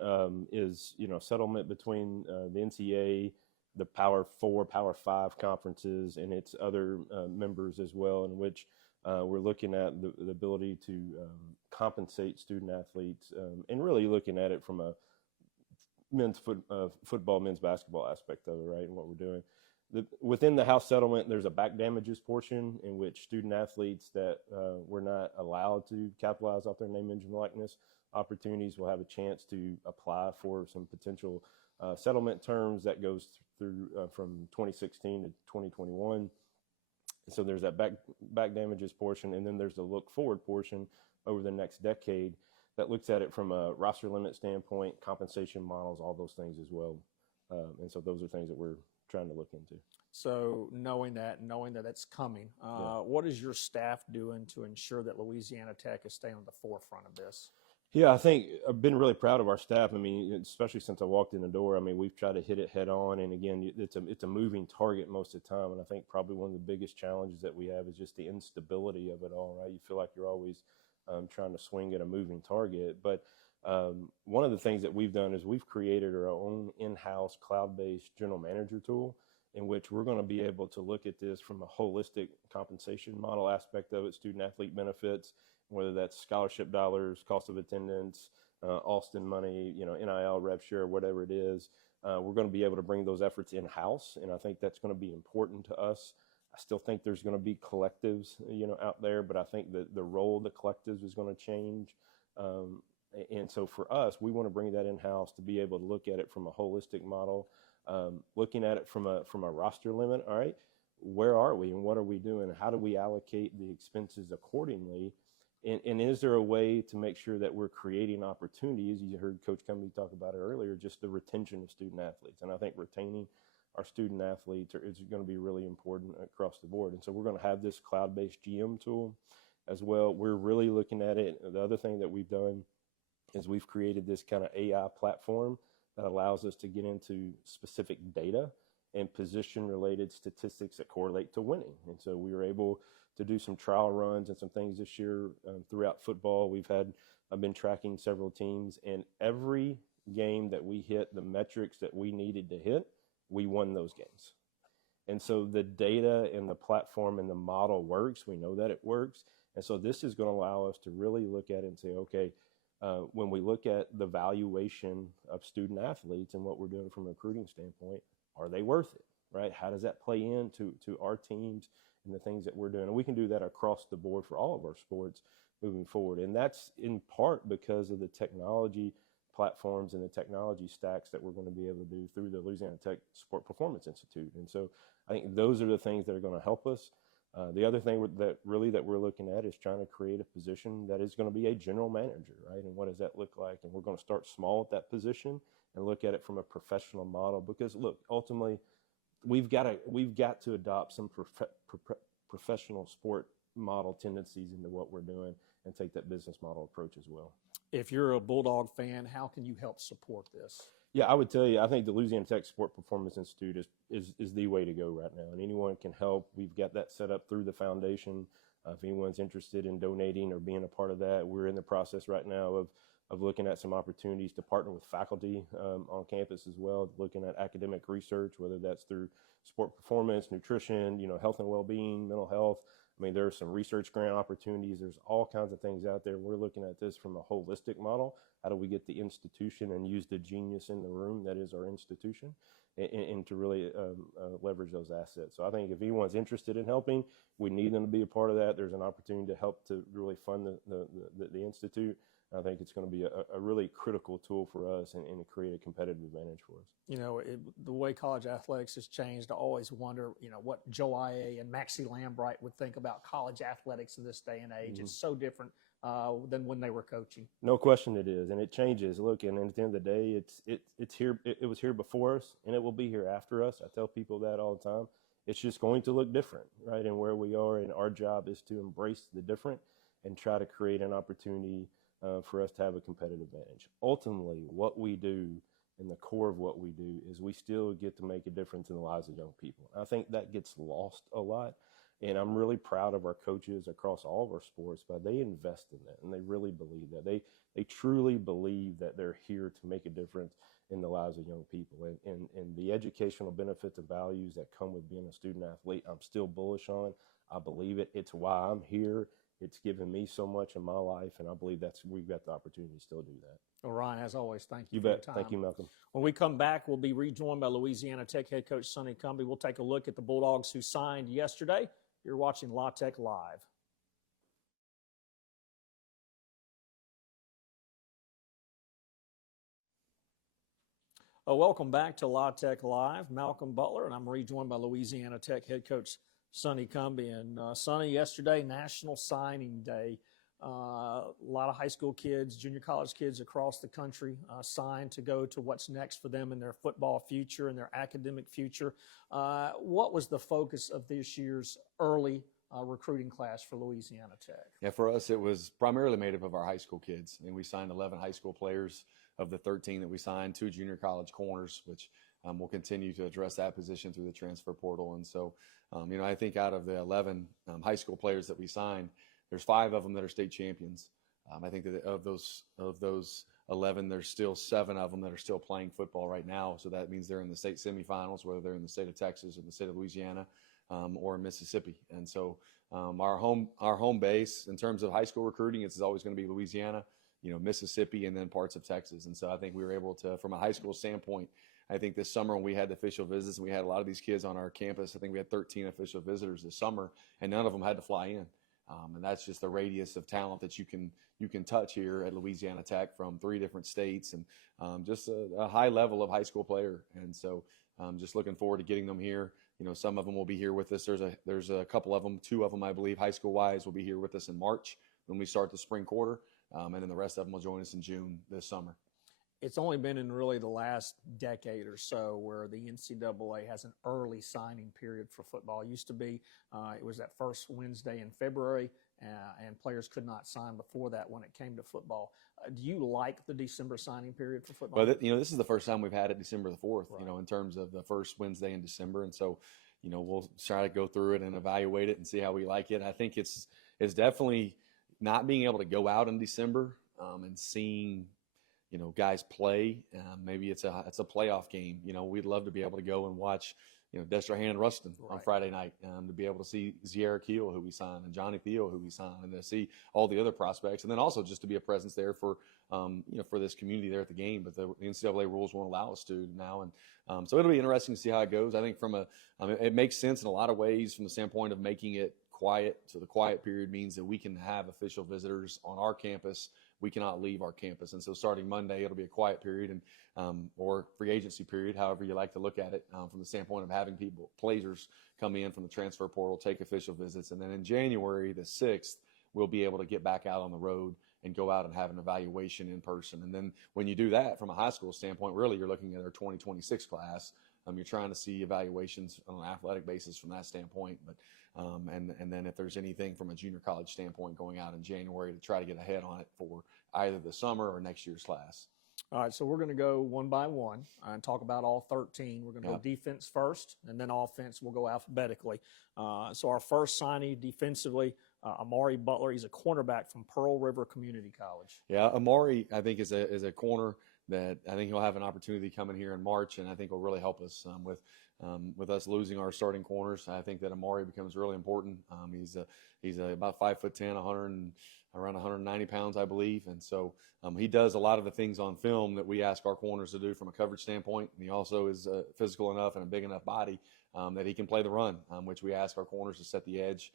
is, settlement between the NCAA, the Power 4, Power 5 conferences, and its other members as well, in which we're looking at the ability to compensate student athletes and really looking at it from a men's football, men's basketball aspect of it, right, and what we're doing. Within the house settlement, there's a back damages portion in which student athletes that were not allowed to capitalize off their name, image, and likeness opportunities will have a chance to apply for some potential settlement terms that goes through from 2016 to 2021. So there's that back damages portion, and then there's the look forward portion over the next decade that looks at it from a roster limit standpoint, compensation models, all those things as well. And so those are things that we're trying to look into. So knowing that it's coming, what is your staff doing to ensure that Louisiana Tech is staying on the forefront of this? Yeah, I think I've been really proud of our staff. I mean, especially since I walked in the door, I mean, we've tried to hit it head on. And again, it's a moving target most of the time. And I think probably one of the biggest challenges that we have is just the instability of it all, right? You feel like you're always trying to swing at a moving target. But one of the things that we've done is we've created our own in-house cloud-based general manager tool in which we're going to be able to look at this from a holistic compensation model aspect of it, student athlete benefits, whether that's scholarship dollars, cost of attendance, Austin money, NIL, rev share, whatever it is, we're going to be able to bring those efforts in-house, and I think that's going to be important to us. I still think there's going to be collectives, out there, but I think that the role of the collectives is going to change. And so for us, we want to bring that in-house to be able to look at it from a holistic model, looking at it from a roster limit. All right, where are we and what are we doing? How do we allocate the expenses accordingly? And is there a way to make sure that we're creating opportunities? You heard Coach Cumbie talk about it earlier, just the retention of student athletes. And I think retaining our student athletes is going to be really important across the board. And so we're going to have this cloud-based GM tool as well. We're really looking at it. The other thing that we've done is we've created this kind of AI platform that allows us to get into specific data and position-related statistics that correlate to winning. And so we were able to do some trial runs and some things this year throughout football. I've been tracking several teams, and every game that we hit the metrics that we needed to hit, we won those games. And so the data and the platform and the model works. We know that it works. And so this is going to allow us to really look at it and say, okay, when we look at the valuation of student athletes and what we're doing from a recruiting standpoint, are they worth it, right? How does that play into our teams and the things that we're doing? And we can do that across the board for all of our sports moving forward. And that's in part because of the technology platforms and the technology stacks that we're going to be able to do through the Louisiana Tech Sport Performance Institute. And so I think those are the things that are going to help us. The other thing that we're looking at is trying to create a position that is going to be a general manager, right? And what does that look like? And we're going to start small at that position and look at it from a professional model, because look, ultimately we've got to adopt some professional sport model tendencies into what we're doing and take that business model approach as well. If you're a Bulldog fan, how can you help support this? Yeah, I would tell you, I think the Louisiana Tech Sport Performance Institute is the way to go right now, and anyone can help. We've got that set up through the foundation. If anyone's interested in donating or being a part of that, we're in the process right now of looking at some opportunities to partner with faculty on campus as well, looking at academic research, whether that's through sport performance, nutrition, health and well-being, mental health. I mean, there are some research grant opportunities. There's all kinds of things out there. We're looking at this from a holistic model. How do we get the institution and use the genius in the room that is our institution and to really leverage those assets? So I think if anyone's interested in helping, we need them to be a part of that. There's an opportunity to help to really fund the institute. I think it's going to be a really critical tool for us and to create a competitive advantage for us. The way college athletics has changed, I always wonder, what Joe Ia and Maxie Lambright would think about college athletics in this day and age. Mm-hmm. It's so different than when they were coaching. No question it is, and it changes. Look, and at the end of the day, it's here. It was here before us, and it will be here after us. I tell people that all the time. It's just going to look different, right? And where we are, and our job is to embrace the different and try to create an opportunity for us to have a competitive advantage. Ultimately, what we do and the core of what we do is we still get to make a difference in the lives of young people. I think that gets lost a lot, and I'm really proud of our coaches across all of our sports, but they invest in that, and they really believe that. They truly believe that they're here to make a difference in the lives of young people. And the educational benefits and values that come with being a student athlete, I'm still bullish on. I believe it. It's why I'm here. It's given me so much in my life, and I believe we've got the opportunity to still do that. Well, Ryan, as always, thank you You for bet. your time. Thank you, Malcolm. When we come back, we'll be rejoined by Louisiana Tech head coach Sonny Cumbie. We'll take a look at the Bulldogs who signed yesterday. You're watching La Tech Live. Welcome back to La Tech Live. Malcolm Butler, and I'm rejoined by Louisiana Tech head coach Sonny Cumbie. And Sonny, yesterday, National Signing Day. A lot of high school kids, junior college kids across the country signed to go to what's next for them in their football future and their academic future. What was the focus of this year's early recruiting class for Louisiana Tech? Yeah, for us, it was primarily made up of our high school kids. And we signed 11 high school players of the 13 that we signed, 2 junior college corners, which we'll continue to address that position through the transfer portal. And so, I think out of the 11 high school players that we signed, there's 5 of them that are state champions. I think that of those 11, there's still 7 of them that are still playing football right now. So that means they're in the state semifinals, whether they're in the state of Texas or the state of Louisiana or in Mississippi. And so our home base in terms of high school recruiting, it's always going to be Louisiana, Mississippi, and then parts of Texas. And so I think we were able to, from a high school standpoint, I think this summer when we had the official visits and we had a lot of these kids on our campus, I think we had 13 official visitors this summer, and none of them had to fly in. And that's just the radius of talent that you can touch here at Louisiana Tech from 3 different states, and just a high level of high school player. And so just looking forward to getting them here. You know, some of them will be here with us. There's a couple of them, 2 of them, I believe, high school wise, will be here with us in March when we start the spring quarter. And then the rest of them will join us in June this summer. It's only been in really the last decade or so where the NCAA has an early signing period for football. It used to be, it was that first Wednesday in February, and players could not sign before that when it came to football. Do you like the December signing period for football? Well, this is the first time we've had it December the 4th, Right. in terms of the first Wednesday in December. And so, we'll try to go through it and evaluate it and see how we like it. I think it's definitely not being able to go out in December and seeing guys play. Maybe it's a playoff game. We'd love to be able to go and watch, Destrehan and Ruston on Right. Friday night, to be able to see Zierra Keel, who we signed, and Johnny Theo, who we signed, and to see all the other prospects, and then also just to be a presence there for, for this community there at the game. But the NCAA rules won't allow us to now, and so it'll be interesting to see how it goes. I think it makes sense in a lot of ways from the standpoint of making it quiet. So the quiet period means that we can have official visitors on our campus. We cannot leave our campus. And so starting Monday, it'll be a quiet period or free agency period, however you like to look at it, from the standpoint of having players come in from the transfer portal, take official visits. And then in January the 6th, we'll be able to get back out on the road and go out and have an evaluation in person. And then when you do that from a high school standpoint, really you're looking at our 2026 class. You're trying to see evaluations on an athletic basis from that standpoint. But and then if there's anything from a junior college standpoint going out in January to try to get ahead on it for either the summer or next year's class. All right, so we're going to go one by one and talk about all 13. We're going to go defense first, and then offense. We'll go alphabetically. So our first signee defensively, Amari Butler. He's a cornerback from Pearl River Community College. Yeah, Amari, I think, is a corner that I think he'll have an opportunity coming here in March, and I think will really help us with us losing our starting corners. I think that Amari becomes really important. He's about 5'10", around 190 pounds, I believe, and so he does a lot of the things on film that we ask our corners to do from a coverage standpoint. And he also is physical enough and a big enough body that he can play the run, which we ask our corners to set the edge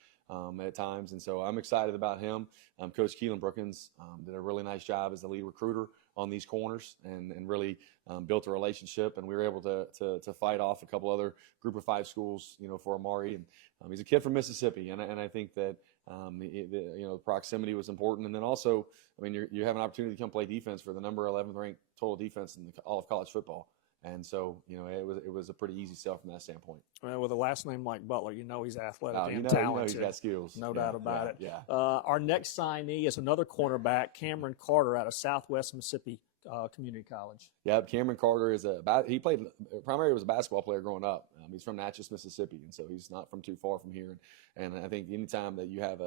at times. And so I'm excited about him. Coach Keelan Brookins did a really nice job as the lead recruiter on these corners and really built a relationship. And we were able to fight off a couple other group of 5 schools, for Amari. And he's a kid from Mississippi. And I think that, the proximity was important. And then also, you have an opportunity to come play defense for the number 11th ranked total defense in all of college football. And so, it was a pretty easy sell from that standpoint. Well, with a last name like Butler, he's athletic and you talented. know he's got skills. No doubt about it. Yeah. Our next signee is another cornerback, Cameron Carter, out of Southwest Mississippi Community College. Yeah, Cameron Carter he played primarily was a basketball player growing up. He's from Natchez, Mississippi, and so he's not from too far from here. And I think anytime that you have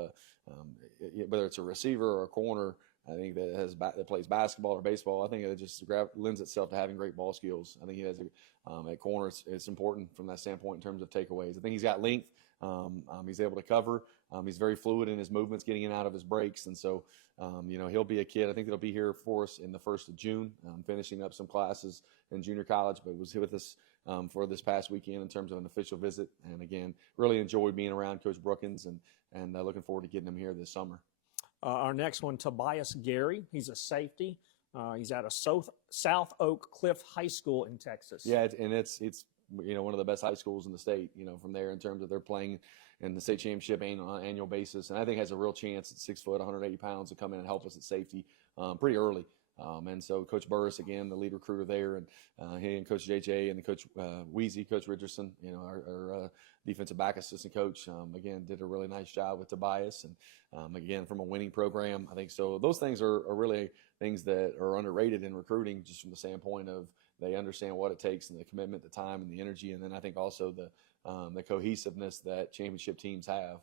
whether it's a receiver or a corner, I think that plays basketball or baseball, I think it just lends itself to having great ball skills. I think he has at corner, it's important from that standpoint in terms of takeaways. I think he's got length. He's able to cover. He's very fluid in his movements, getting in and out of his breaks. And so, he'll be a kid. I think that'll be here for us in the 1st of June, finishing up some classes in junior college, but was with us for this past weekend in terms of an official visit. And again, really enjoyed being around Coach Brookins and looking forward to getting him here this summer. Our next one, Tobias Gary. He's a safety. He's out of South Oak Cliff High School in Texas. Yeah, and it's one of the best high schools in the state, from there in terms of they're playing in the state championship on an annual basis. And I think has a real chance at 6 foot, 180 pounds to come in and help us at safety pretty early. And so Coach Burris, again, the lead recruiter there, and he and Coach JJ and Coach Weezy, Coach Richardson, our defensive back assistant coach, again, did a really nice job with Tobias. And again, from a winning program, I think so. Those things are really things that are underrated in recruiting, just from the standpoint of they understand what it takes and the commitment, the time, and the energy. And then I think also the cohesiveness that championship teams have.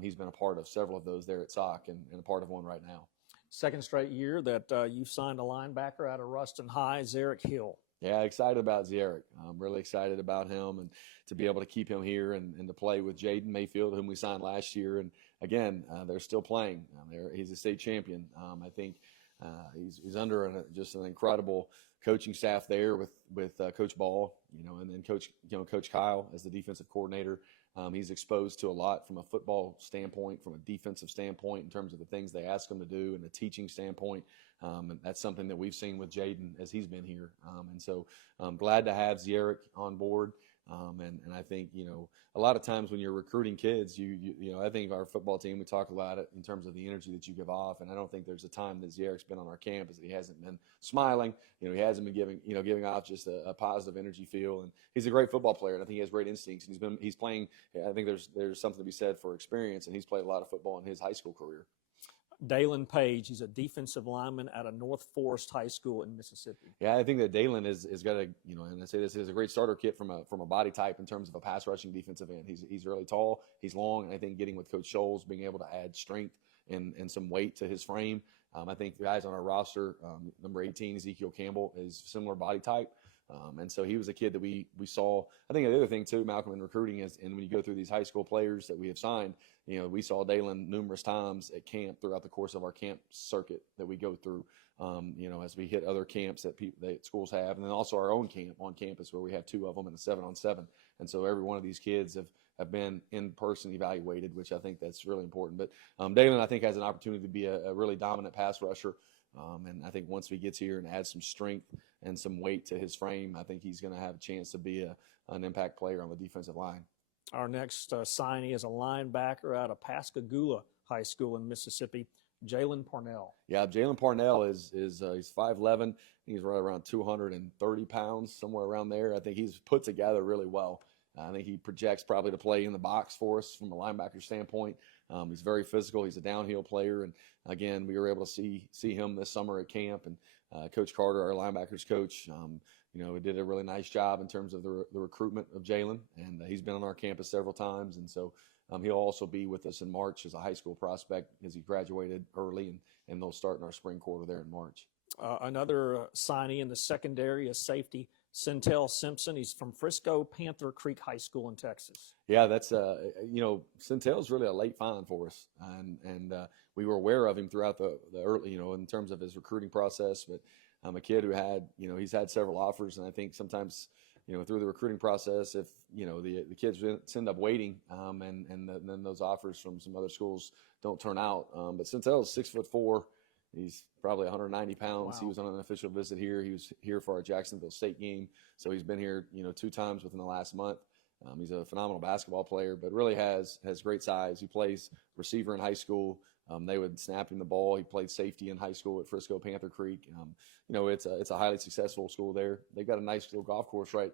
He's been a part of several of those there at SOC and a part of one right now. Second straight year that you've signed a linebacker out of Ruston High, Zarek Hill. Yeah, excited about Zarek. I'm really excited about him and to be able to keep him here and to play with Jaden Mayfield, whom we signed last year. And again, they're still playing. He's a state champion. I think He's under just an incredible coaching staff there with Coach Ball, and then Coach Kyle as the defensive coordinator. He's exposed to a lot from a football standpoint, from a defensive standpoint, in terms of the things they ask him to do, and a teaching standpoint. And that's something that we've seen with Jaden as he's been here. And so I'm glad to have Zierek on board. And I think, a lot of times when you're recruiting kids, I think our football team, we talk about it in terms of the energy that you give off. And I don't think there's a time that Zierek's been on our campus that he hasn't been smiling. He hasn't been giving off just a positive energy feel. And he's a great football player. And I think he has great instincts. And he's playing. I think there's something to be said for experience. And he's played a lot of football in his high school career. Dalen Page, he's a defensive lineman out of North Forest High School in Mississippi. Yeah, I think that Dalen is got a, and I say this is a great starter kit from a body type in terms of a pass rushing defensive end. He's really tall, he's long, and I think getting with Coach Scholes, being able to add strength and some weight to his frame. I think the guys on our roster, number 18, Ezekiel Campbell, is similar body type. And so he was a kid that we saw. I think the other thing too, Malcolm, in recruiting is, and when you go through these high school players that we have signed, we saw Dalen numerous times at camp throughout the course of our camp circuit that we go through, as we hit other camps that schools have, and then also our own camp on campus where we have 2 of them in a 7-on-7. And so every one of these kids have been in person evaluated, which I think that's really important. But Dalen, I think, has an opportunity to be a really dominant pass rusher. And I think once he gets here and adds some strength and some weight to his frame, I think he's going to have a chance to be an impact player on the defensive line. Our next signee is a linebacker out of Pascagoula High School in Mississippi, Jalen Parnell. Yeah, Jalen Parnell is he's 5'11". He's right around 230 pounds, somewhere around there. I think he's put together really well. I think he projects probably to play in the box for us from a linebacker standpoint. He's very physical. He's a downhill player. And, again, we were able to see him this summer at camp. And Coach Carter, our linebackers coach, did a really nice job in terms of the recruitment of Jalen. And he's been on our campus several times. And so he'll also be with us in March as a high school prospect as he graduated early. And they'll start in our spring quarter there in March. Another signee in the secondary is safety Centel Simpson. He's from Frisco Panther Creek High School in Texas. Yeah, that's Centel's really a late find for us, and we were aware of him throughout the early, in terms of his recruiting process. But I'm a kid who had, he's had several offers, and I think sometimes, through the recruiting process, if the kids end up waiting, and then those offers from some other schools don't turn out. But Centel's 6'4". He's probably 190 pounds. Wow. He was on an official visit here. He was here for our Jacksonville State game. So he's been here, 2 times within the last month. He's a phenomenal basketball player, but really has great size. He plays receiver in high school. They would snap him the ball. He played safety in high school at Frisco Panther Creek. It's a highly successful school there. They've got a nice little golf course, right?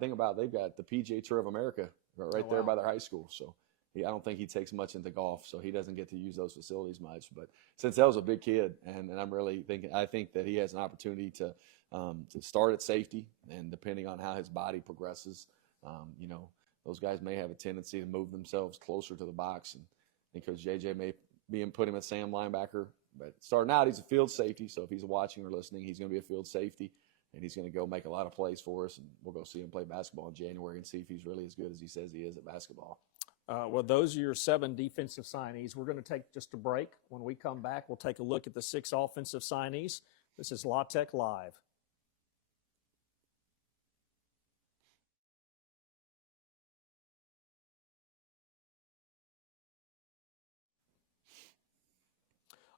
Think about it, they've got the PGA Tour of America right there by their high school. So I don't think he takes much into golf, so he doesn't get to use those facilities much. But since that was a big kid, and I'm really thinking, I think that he has an opportunity to start at safety, and depending on how his body progresses, those guys may have a tendency to move themselves closer to the box, and because JJ may put him at Sam linebacker. But starting out, he's a field safety, so if he's watching or listening, he's going to be a field safety, and he's going to go make a lot of plays for us, and we'll go see him play basketball in January and see if he's really as good as he says he is at basketball. Well, those are your 7 defensive signees. We're going to take just a break. When we come back, we'll take a look at the 6 offensive signees. This is La Tech Live.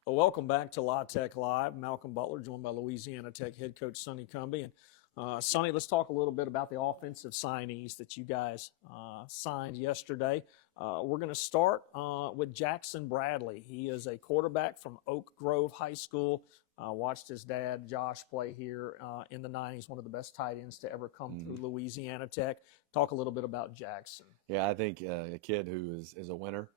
Well, welcome back to La Tech Live. Malcolm Butler, joined by Louisiana Tech head coach Sonny Cumbie. And Sonny, let's talk a little bit about the offensive signees that you guys signed yesterday. We're going to start with Jackson Bradley. He is a quarterback from Oak Grove High School. Watched his dad, Josh, play here in the 90s, one of the best tight ends to ever come through Louisiana Tech. Talk a little bit about Jackson. Yeah, I think a kid who is a winner,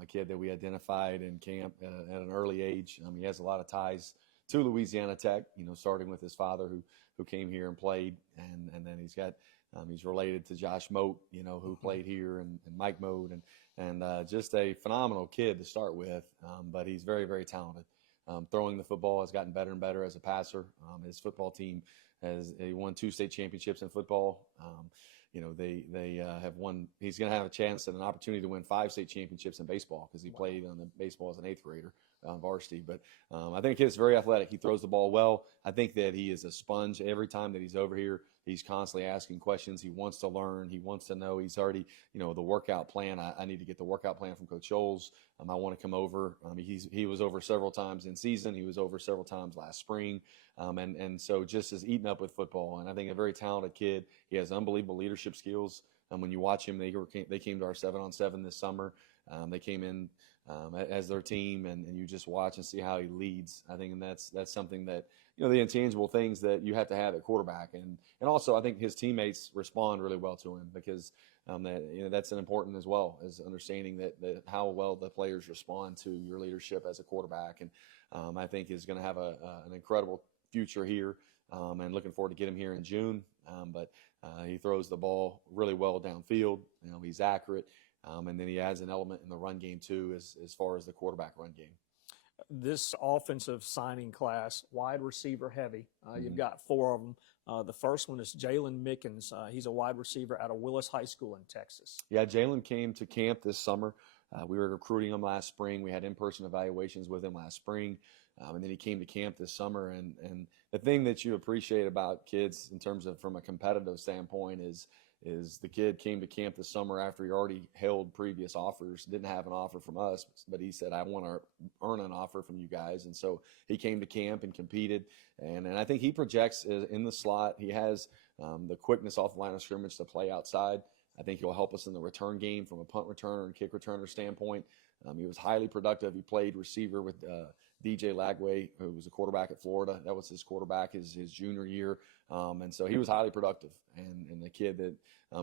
a kid that we identified in camp at an early age. He has a lot of ties to Louisiana Tech, starting with his father who came here and played, and then he's related to Josh Moat, who played here, and Mike Moat, and just a phenomenal kid to start with, but he's very, very talented. Throwing the football has gotten better and better as a passer. His football team he won 2 state championships in football. they have won. He's going to have a chance and an opportunity to win 5 state championships in baseball because he played on the baseball as an 8th grader. Varsity, but I think the kid's very athletic. He throws the ball well. I think that he is a sponge. Every time that he's over here, he's constantly asking questions. He wants to learn. He wants to know. He's already, the workout plan. I need to get the workout plan from Coach Scholes. I want to come over. He was over several times in season. He was over several times last spring, and so just is eating up with football. And I think a very talented kid. He has unbelievable leadership skills. When you watch him, they came to our 7-on-7 this summer. They came in as their team, and you just watch and see how he leads. I think, and that's something that, the intangible things that you have to have at quarterback, and also I think his teammates respond really well to him because that's an important as well as understanding that how well the players respond to your leadership as a quarterback, and I think is going to have an incredible future here, and looking forward to get him here in June. But he throws the ball really well downfield. He's accurate. And then he adds an element in the run game too, as far as the quarterback run game. This offensive signing class, wide receiver heavy. You've got 4 of them. The first one is Jalen Mickens. He's a wide receiver out of Willis High School in Texas. Yeah, Jalen came to camp this summer. We were recruiting him last spring. We had in-person evaluations with him last spring. And then he came to camp this summer. And the thing that you appreciate about kids in terms of from a competitive standpoint is the kid came to camp this summer after he already held previous offers, didn't have an offer from us, but he said, I want to earn an offer from you guys. And so he came to camp and competed. And I think he projects in the slot. He has the quickness off the line of scrimmage to play outside. I think he'll help us in the return game from a punt returner and kick returner standpoint. He was highly productive. He played receiver with DJ Lagway, who was a quarterback at Florida. That was his quarterback his junior year. And so he was highly productive. And the kid that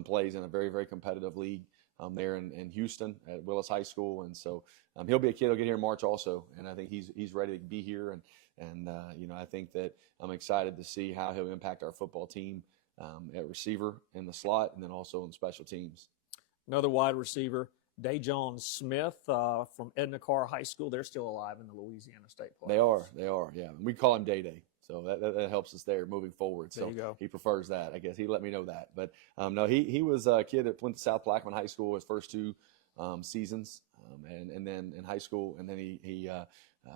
plays in a very, very competitive league there in Houston at Willis High School. And so he'll be a kid who'll get here in March also. And I think he's ready to be here. And I think that I'm excited to see how he'll impact our football team at receiver in the slot and then also in special teams. Another wide receiver, Dajon Smith from Edna Carr High School. They're still alive in the Louisiana State playoffs. They are, yeah. We call him Day. So that helps us there moving forward. So there you go. He prefers that. I guess he let me know that. But no, he was a kid that went to South Plaquemine High School his first 2 seasons, and then in high school, and then he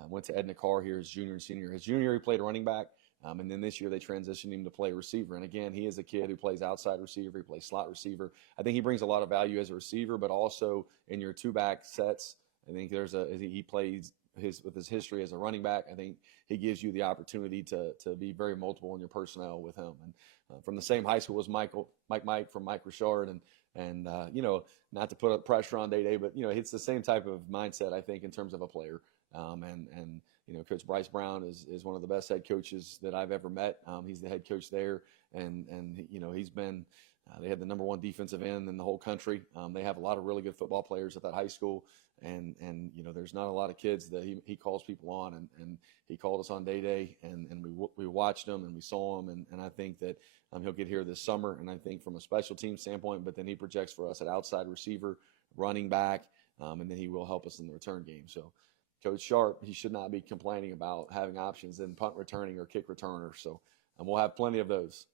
went to Edna Carr here his junior and senior. His junior year he played running back, and then this year they transitioned him to play receiver. And again, he is a kid who plays outside receiver. He plays slot receiver. I think he brings a lot of value as a receiver, but also in your 2-back sets. I think he plays with his history as a running back. I think he gives you the opportunity to be very multiple in your personnel with him. And from the same high school as Mike from Mike Richard, and not to put up pressure on Day, but it's the same type of mindset I think in terms of a player. And Coach Bryce Brown is one of the best head coaches that I've ever met. He's the head coach there, and he's been. They had the number 1 defensive end in the whole country. They have a lot of really good football players at that high school, and there's not a lot of kids that he calls people on, and he called us on Day, and we watched him and we saw him, and I think that he'll get here this summer, and I think from a special team standpoint, but then he projects for us at outside receiver, running back, and then he will help us in the return game. So Coach Sharp, he should not be complaining about having options in punt returning or kick returner. So we'll have plenty of those.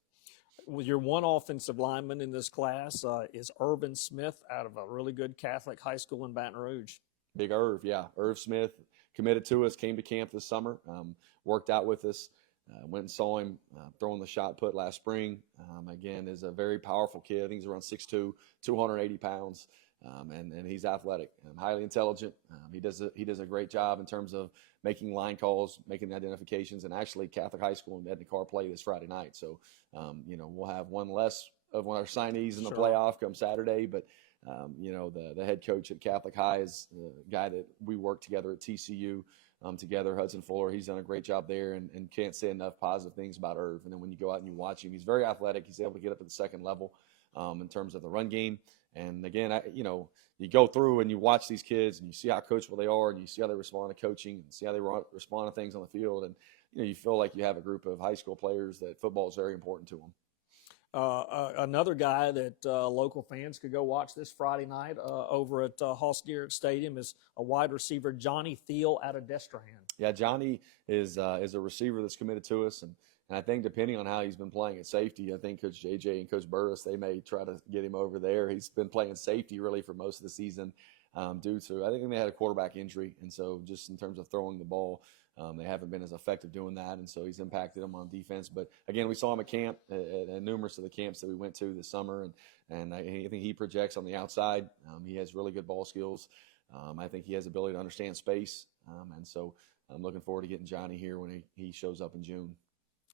Well, your one offensive lineman in this class is Irvin Smith out of a really good Catholic high school in Baton Rouge. Big Irv, yeah. Irv Smith committed to us, came to camp this summer, worked out with us, went and saw him throwing the shot put last spring. Again, is a very powerful kid. I think he's around 6'2", 280 pounds, and he's athletic and highly intelligent. He does a great job in terms of making line calls, making the identifications, and actually Catholic High School and Edna Carr play this Friday night. So, we'll have one less of one of our signees in the playoff come Saturday, but the head coach at Catholic High is the guy that we work together at TCU together, Hudson Fuller. He's done a great job there, and can't say enough positive things about Irv. And then when you go out and you watch him, he's very athletic. He's able to get up to the second level in terms of the run game. And again, you go through and you watch these kids and you see how coachable they are, and you see how they respond to coaching, and see how they respond to things on the field. And you feel like you have a group of high school players that football is very important to them. Another guy that local fans could go watch this Friday night over at Hoss Garrett Stadium is a wide receiver, Johnny Thiel out of Destrehan. Yeah, Johnny is a receiver that's committed to us, and And I think depending on how he's been playing at safety, I think Coach JJ and Coach Burris, they may try to get him over there. He's been playing safety really for most of the season due to, I think they had a quarterback injury. And so just in terms of throwing the ball, they haven't been as effective doing that. And so he's impacted them on defense. But again, we saw him at camp, at numerous of the camps that we went to this summer. And I think he projects on the outside. He has really good ball skills. I think he has the ability to understand space. And so I'm looking forward to getting Johnny here when he shows up in June.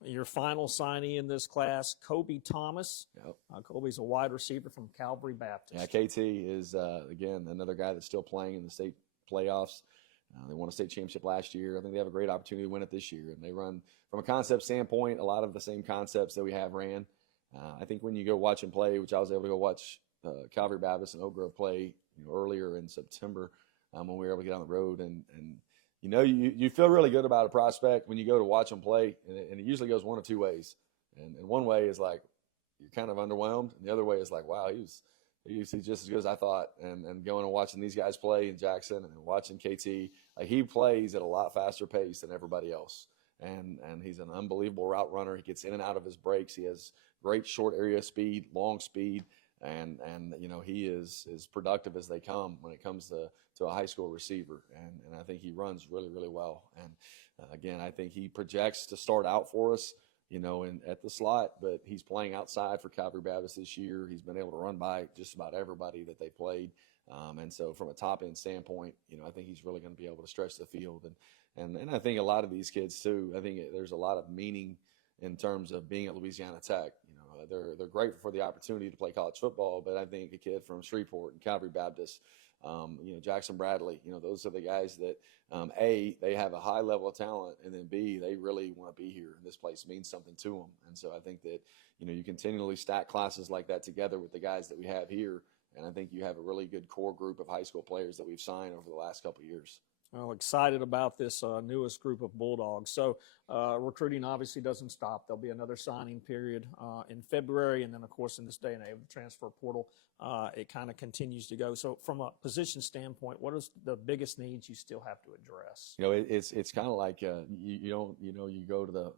Your final signee in this class, Kobe Thomas. Yep. Kobe's a wide receiver from Calvary Baptist. Yeah, KT is, again, another guy that's still playing in the state playoffs. They won a state championship last year. I think they have a great opportunity to win it this year. And they run, from a concept standpoint, a lot of the same concepts that we have ran. I think when you go watch him play, which I was able to go watch Calvary Baptist and Oak Grove play earlier in September when we were able to get on the road. And you feel really good about a prospect when you go to watch him play. And it usually goes one of two ways. And one way is like you're kind of underwhelmed. And the other way is like, wow, he's just as good as I thought. And going and watching these guys play in Jackson and watching KT, like he plays at a lot faster pace than everybody else. And he's an unbelievable route runner. He gets in and out of his breaks. He has great short area speed, long speed. And he is as productive as they come when it comes to a high school receiver. And I think he runs really, really well. And again, I think he projects to start out for us, at the slot, but he's playing outside for Calvary Baptist this year. He's been able to run by just about everybody that they played. And so from a top end standpoint, I think he's really going to be able to stretch the field. And I think a lot of these kids too, I think there's a lot of meaning in terms of being at Louisiana Tech. They're grateful for the opportunity to play college football, but I think a kid from Shreveport and Calvary Baptist, Jackson Bradley, those are the guys that, A, they have a high level of talent, and then B, they really want to be here. And this place means something to them. And so I think that, you continually stack classes like that together with the guys that we have here. And I think you have a really good core group of high school players that we've signed over the last couple of years. Well, excited about this newest group of Bulldogs. So recruiting obviously doesn't stop. There'll be another signing period in February. And then, of course, in this day and age of the transfer portal, it kind of continues to go. So from a position standpoint, what is the biggest needs you still have to address? It's kind of like you go to the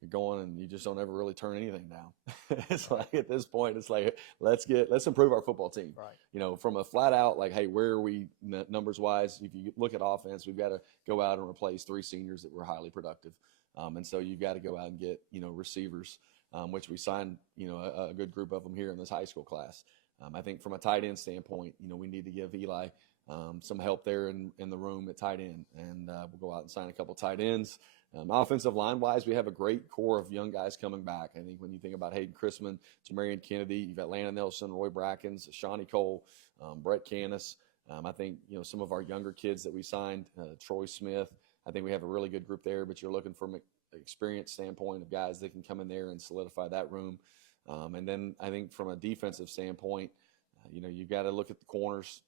you're going and you just don't ever really turn anything down. It's like at this point, it's like, let's improve our football team. Right. From a flat out, like, hey, where are we numbers wise? If you look at offense, we've got to go out and replace 3 seniors that were highly productive. And so you've got to go out and get, receivers, which we signed, a good group of them here in this high school class. I think from a tight end standpoint, we need to give Eli some help there in the room at tight end. And we'll go out and sign a couple tight ends. Offensive line-wise, we have a great core of young guys coming back. I think when you think about Hayden Chrisman, Jamarian Kennedy, you've got Landon Nelson, Roy Brackens, Shawnee Cole, Brett Canis. I think, some of our younger kids that we signed, Troy Smith, I think we have a really good group there, but you're looking from an experience standpoint of guys that can come in there and solidify that room. And then I think from a defensive standpoint, you've got to look at the corners,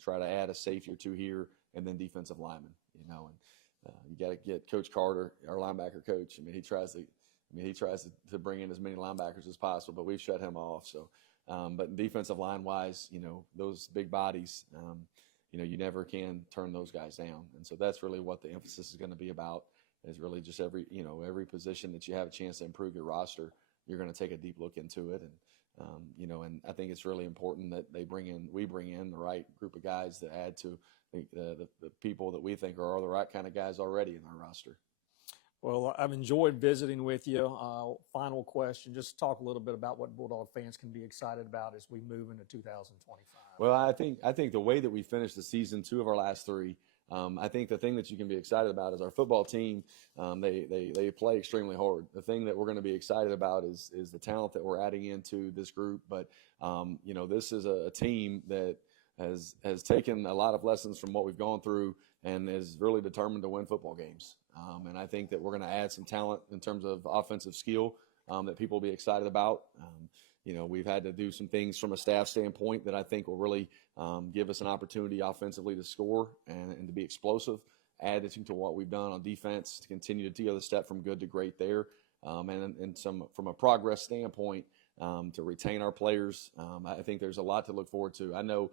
try to add a safety or 2 here, and then defensive linemen, you got to get Coach Carter, our linebacker coach. He tries to bring in as many linebackers as possible, but we've shut him off. So, but defensive line wise, those big bodies, you never can turn those guys down. And so that's really what the emphasis is going to be about, is really just every position that you have a chance to improve your roster, you're going to take a deep look into it. And I think it's really important that we bring in the right group of guys to add to the people that we think are the right kind of guys already in our roster. Well, I've enjoyed visiting with you. Final question, just talk a little bit about what Bulldog fans can be excited about as we move into 2025. Well, I think the way that we finished the season, 2 of our last 3, I think the thing that you can be excited about is our football team. They play extremely hard. The thing that we're going to be excited about is the talent that we're adding into this group. But this is a team that has taken a lot of lessons from what we've gone through and is really determined to win football games. And I think that we're going to add some talent in terms of offensive skill that people will be excited about. We've had to do some things from a staff standpoint that I think will really give us an opportunity offensively to score and to be explosive, added to what we've done on defense to continue to take the step from good to great there. And some from a progress standpoint, to retain our players. I think there's a lot to look forward to. I know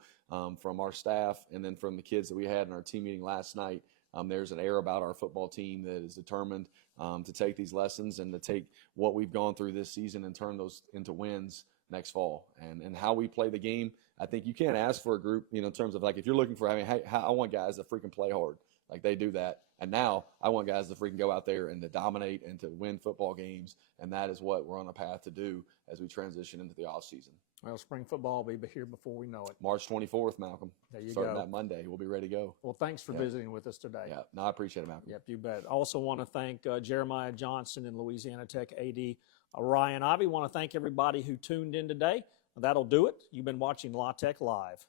from our staff and then from the kids that we had in our team meeting last night, There's an air about our football team that is determined to take these lessons and to take what we've gone through this season and turn those into wins next fall. And how we play the game, I think you can't ask for a group, in terms of like, if you're looking for, hey, I want guys to freaking play hard. Like they do that. And now I want guys to freaking go out there and to dominate and to win football games. And that is what we're on a path to do as we transition into the off season. Well, spring football will be here before we know it. March 24th, Malcolm. There you Starting go. that Monday. We'll be ready to go. Well, thanks for visiting with us today. Yeah, no, I appreciate it, Malcolm. Yep, you bet. Also want to thank Jeremiah Johnson and Louisiana Tech AD Ryan Ivey. Want to thank everybody who tuned in today. That'll do it. You've been watching La Tech Live.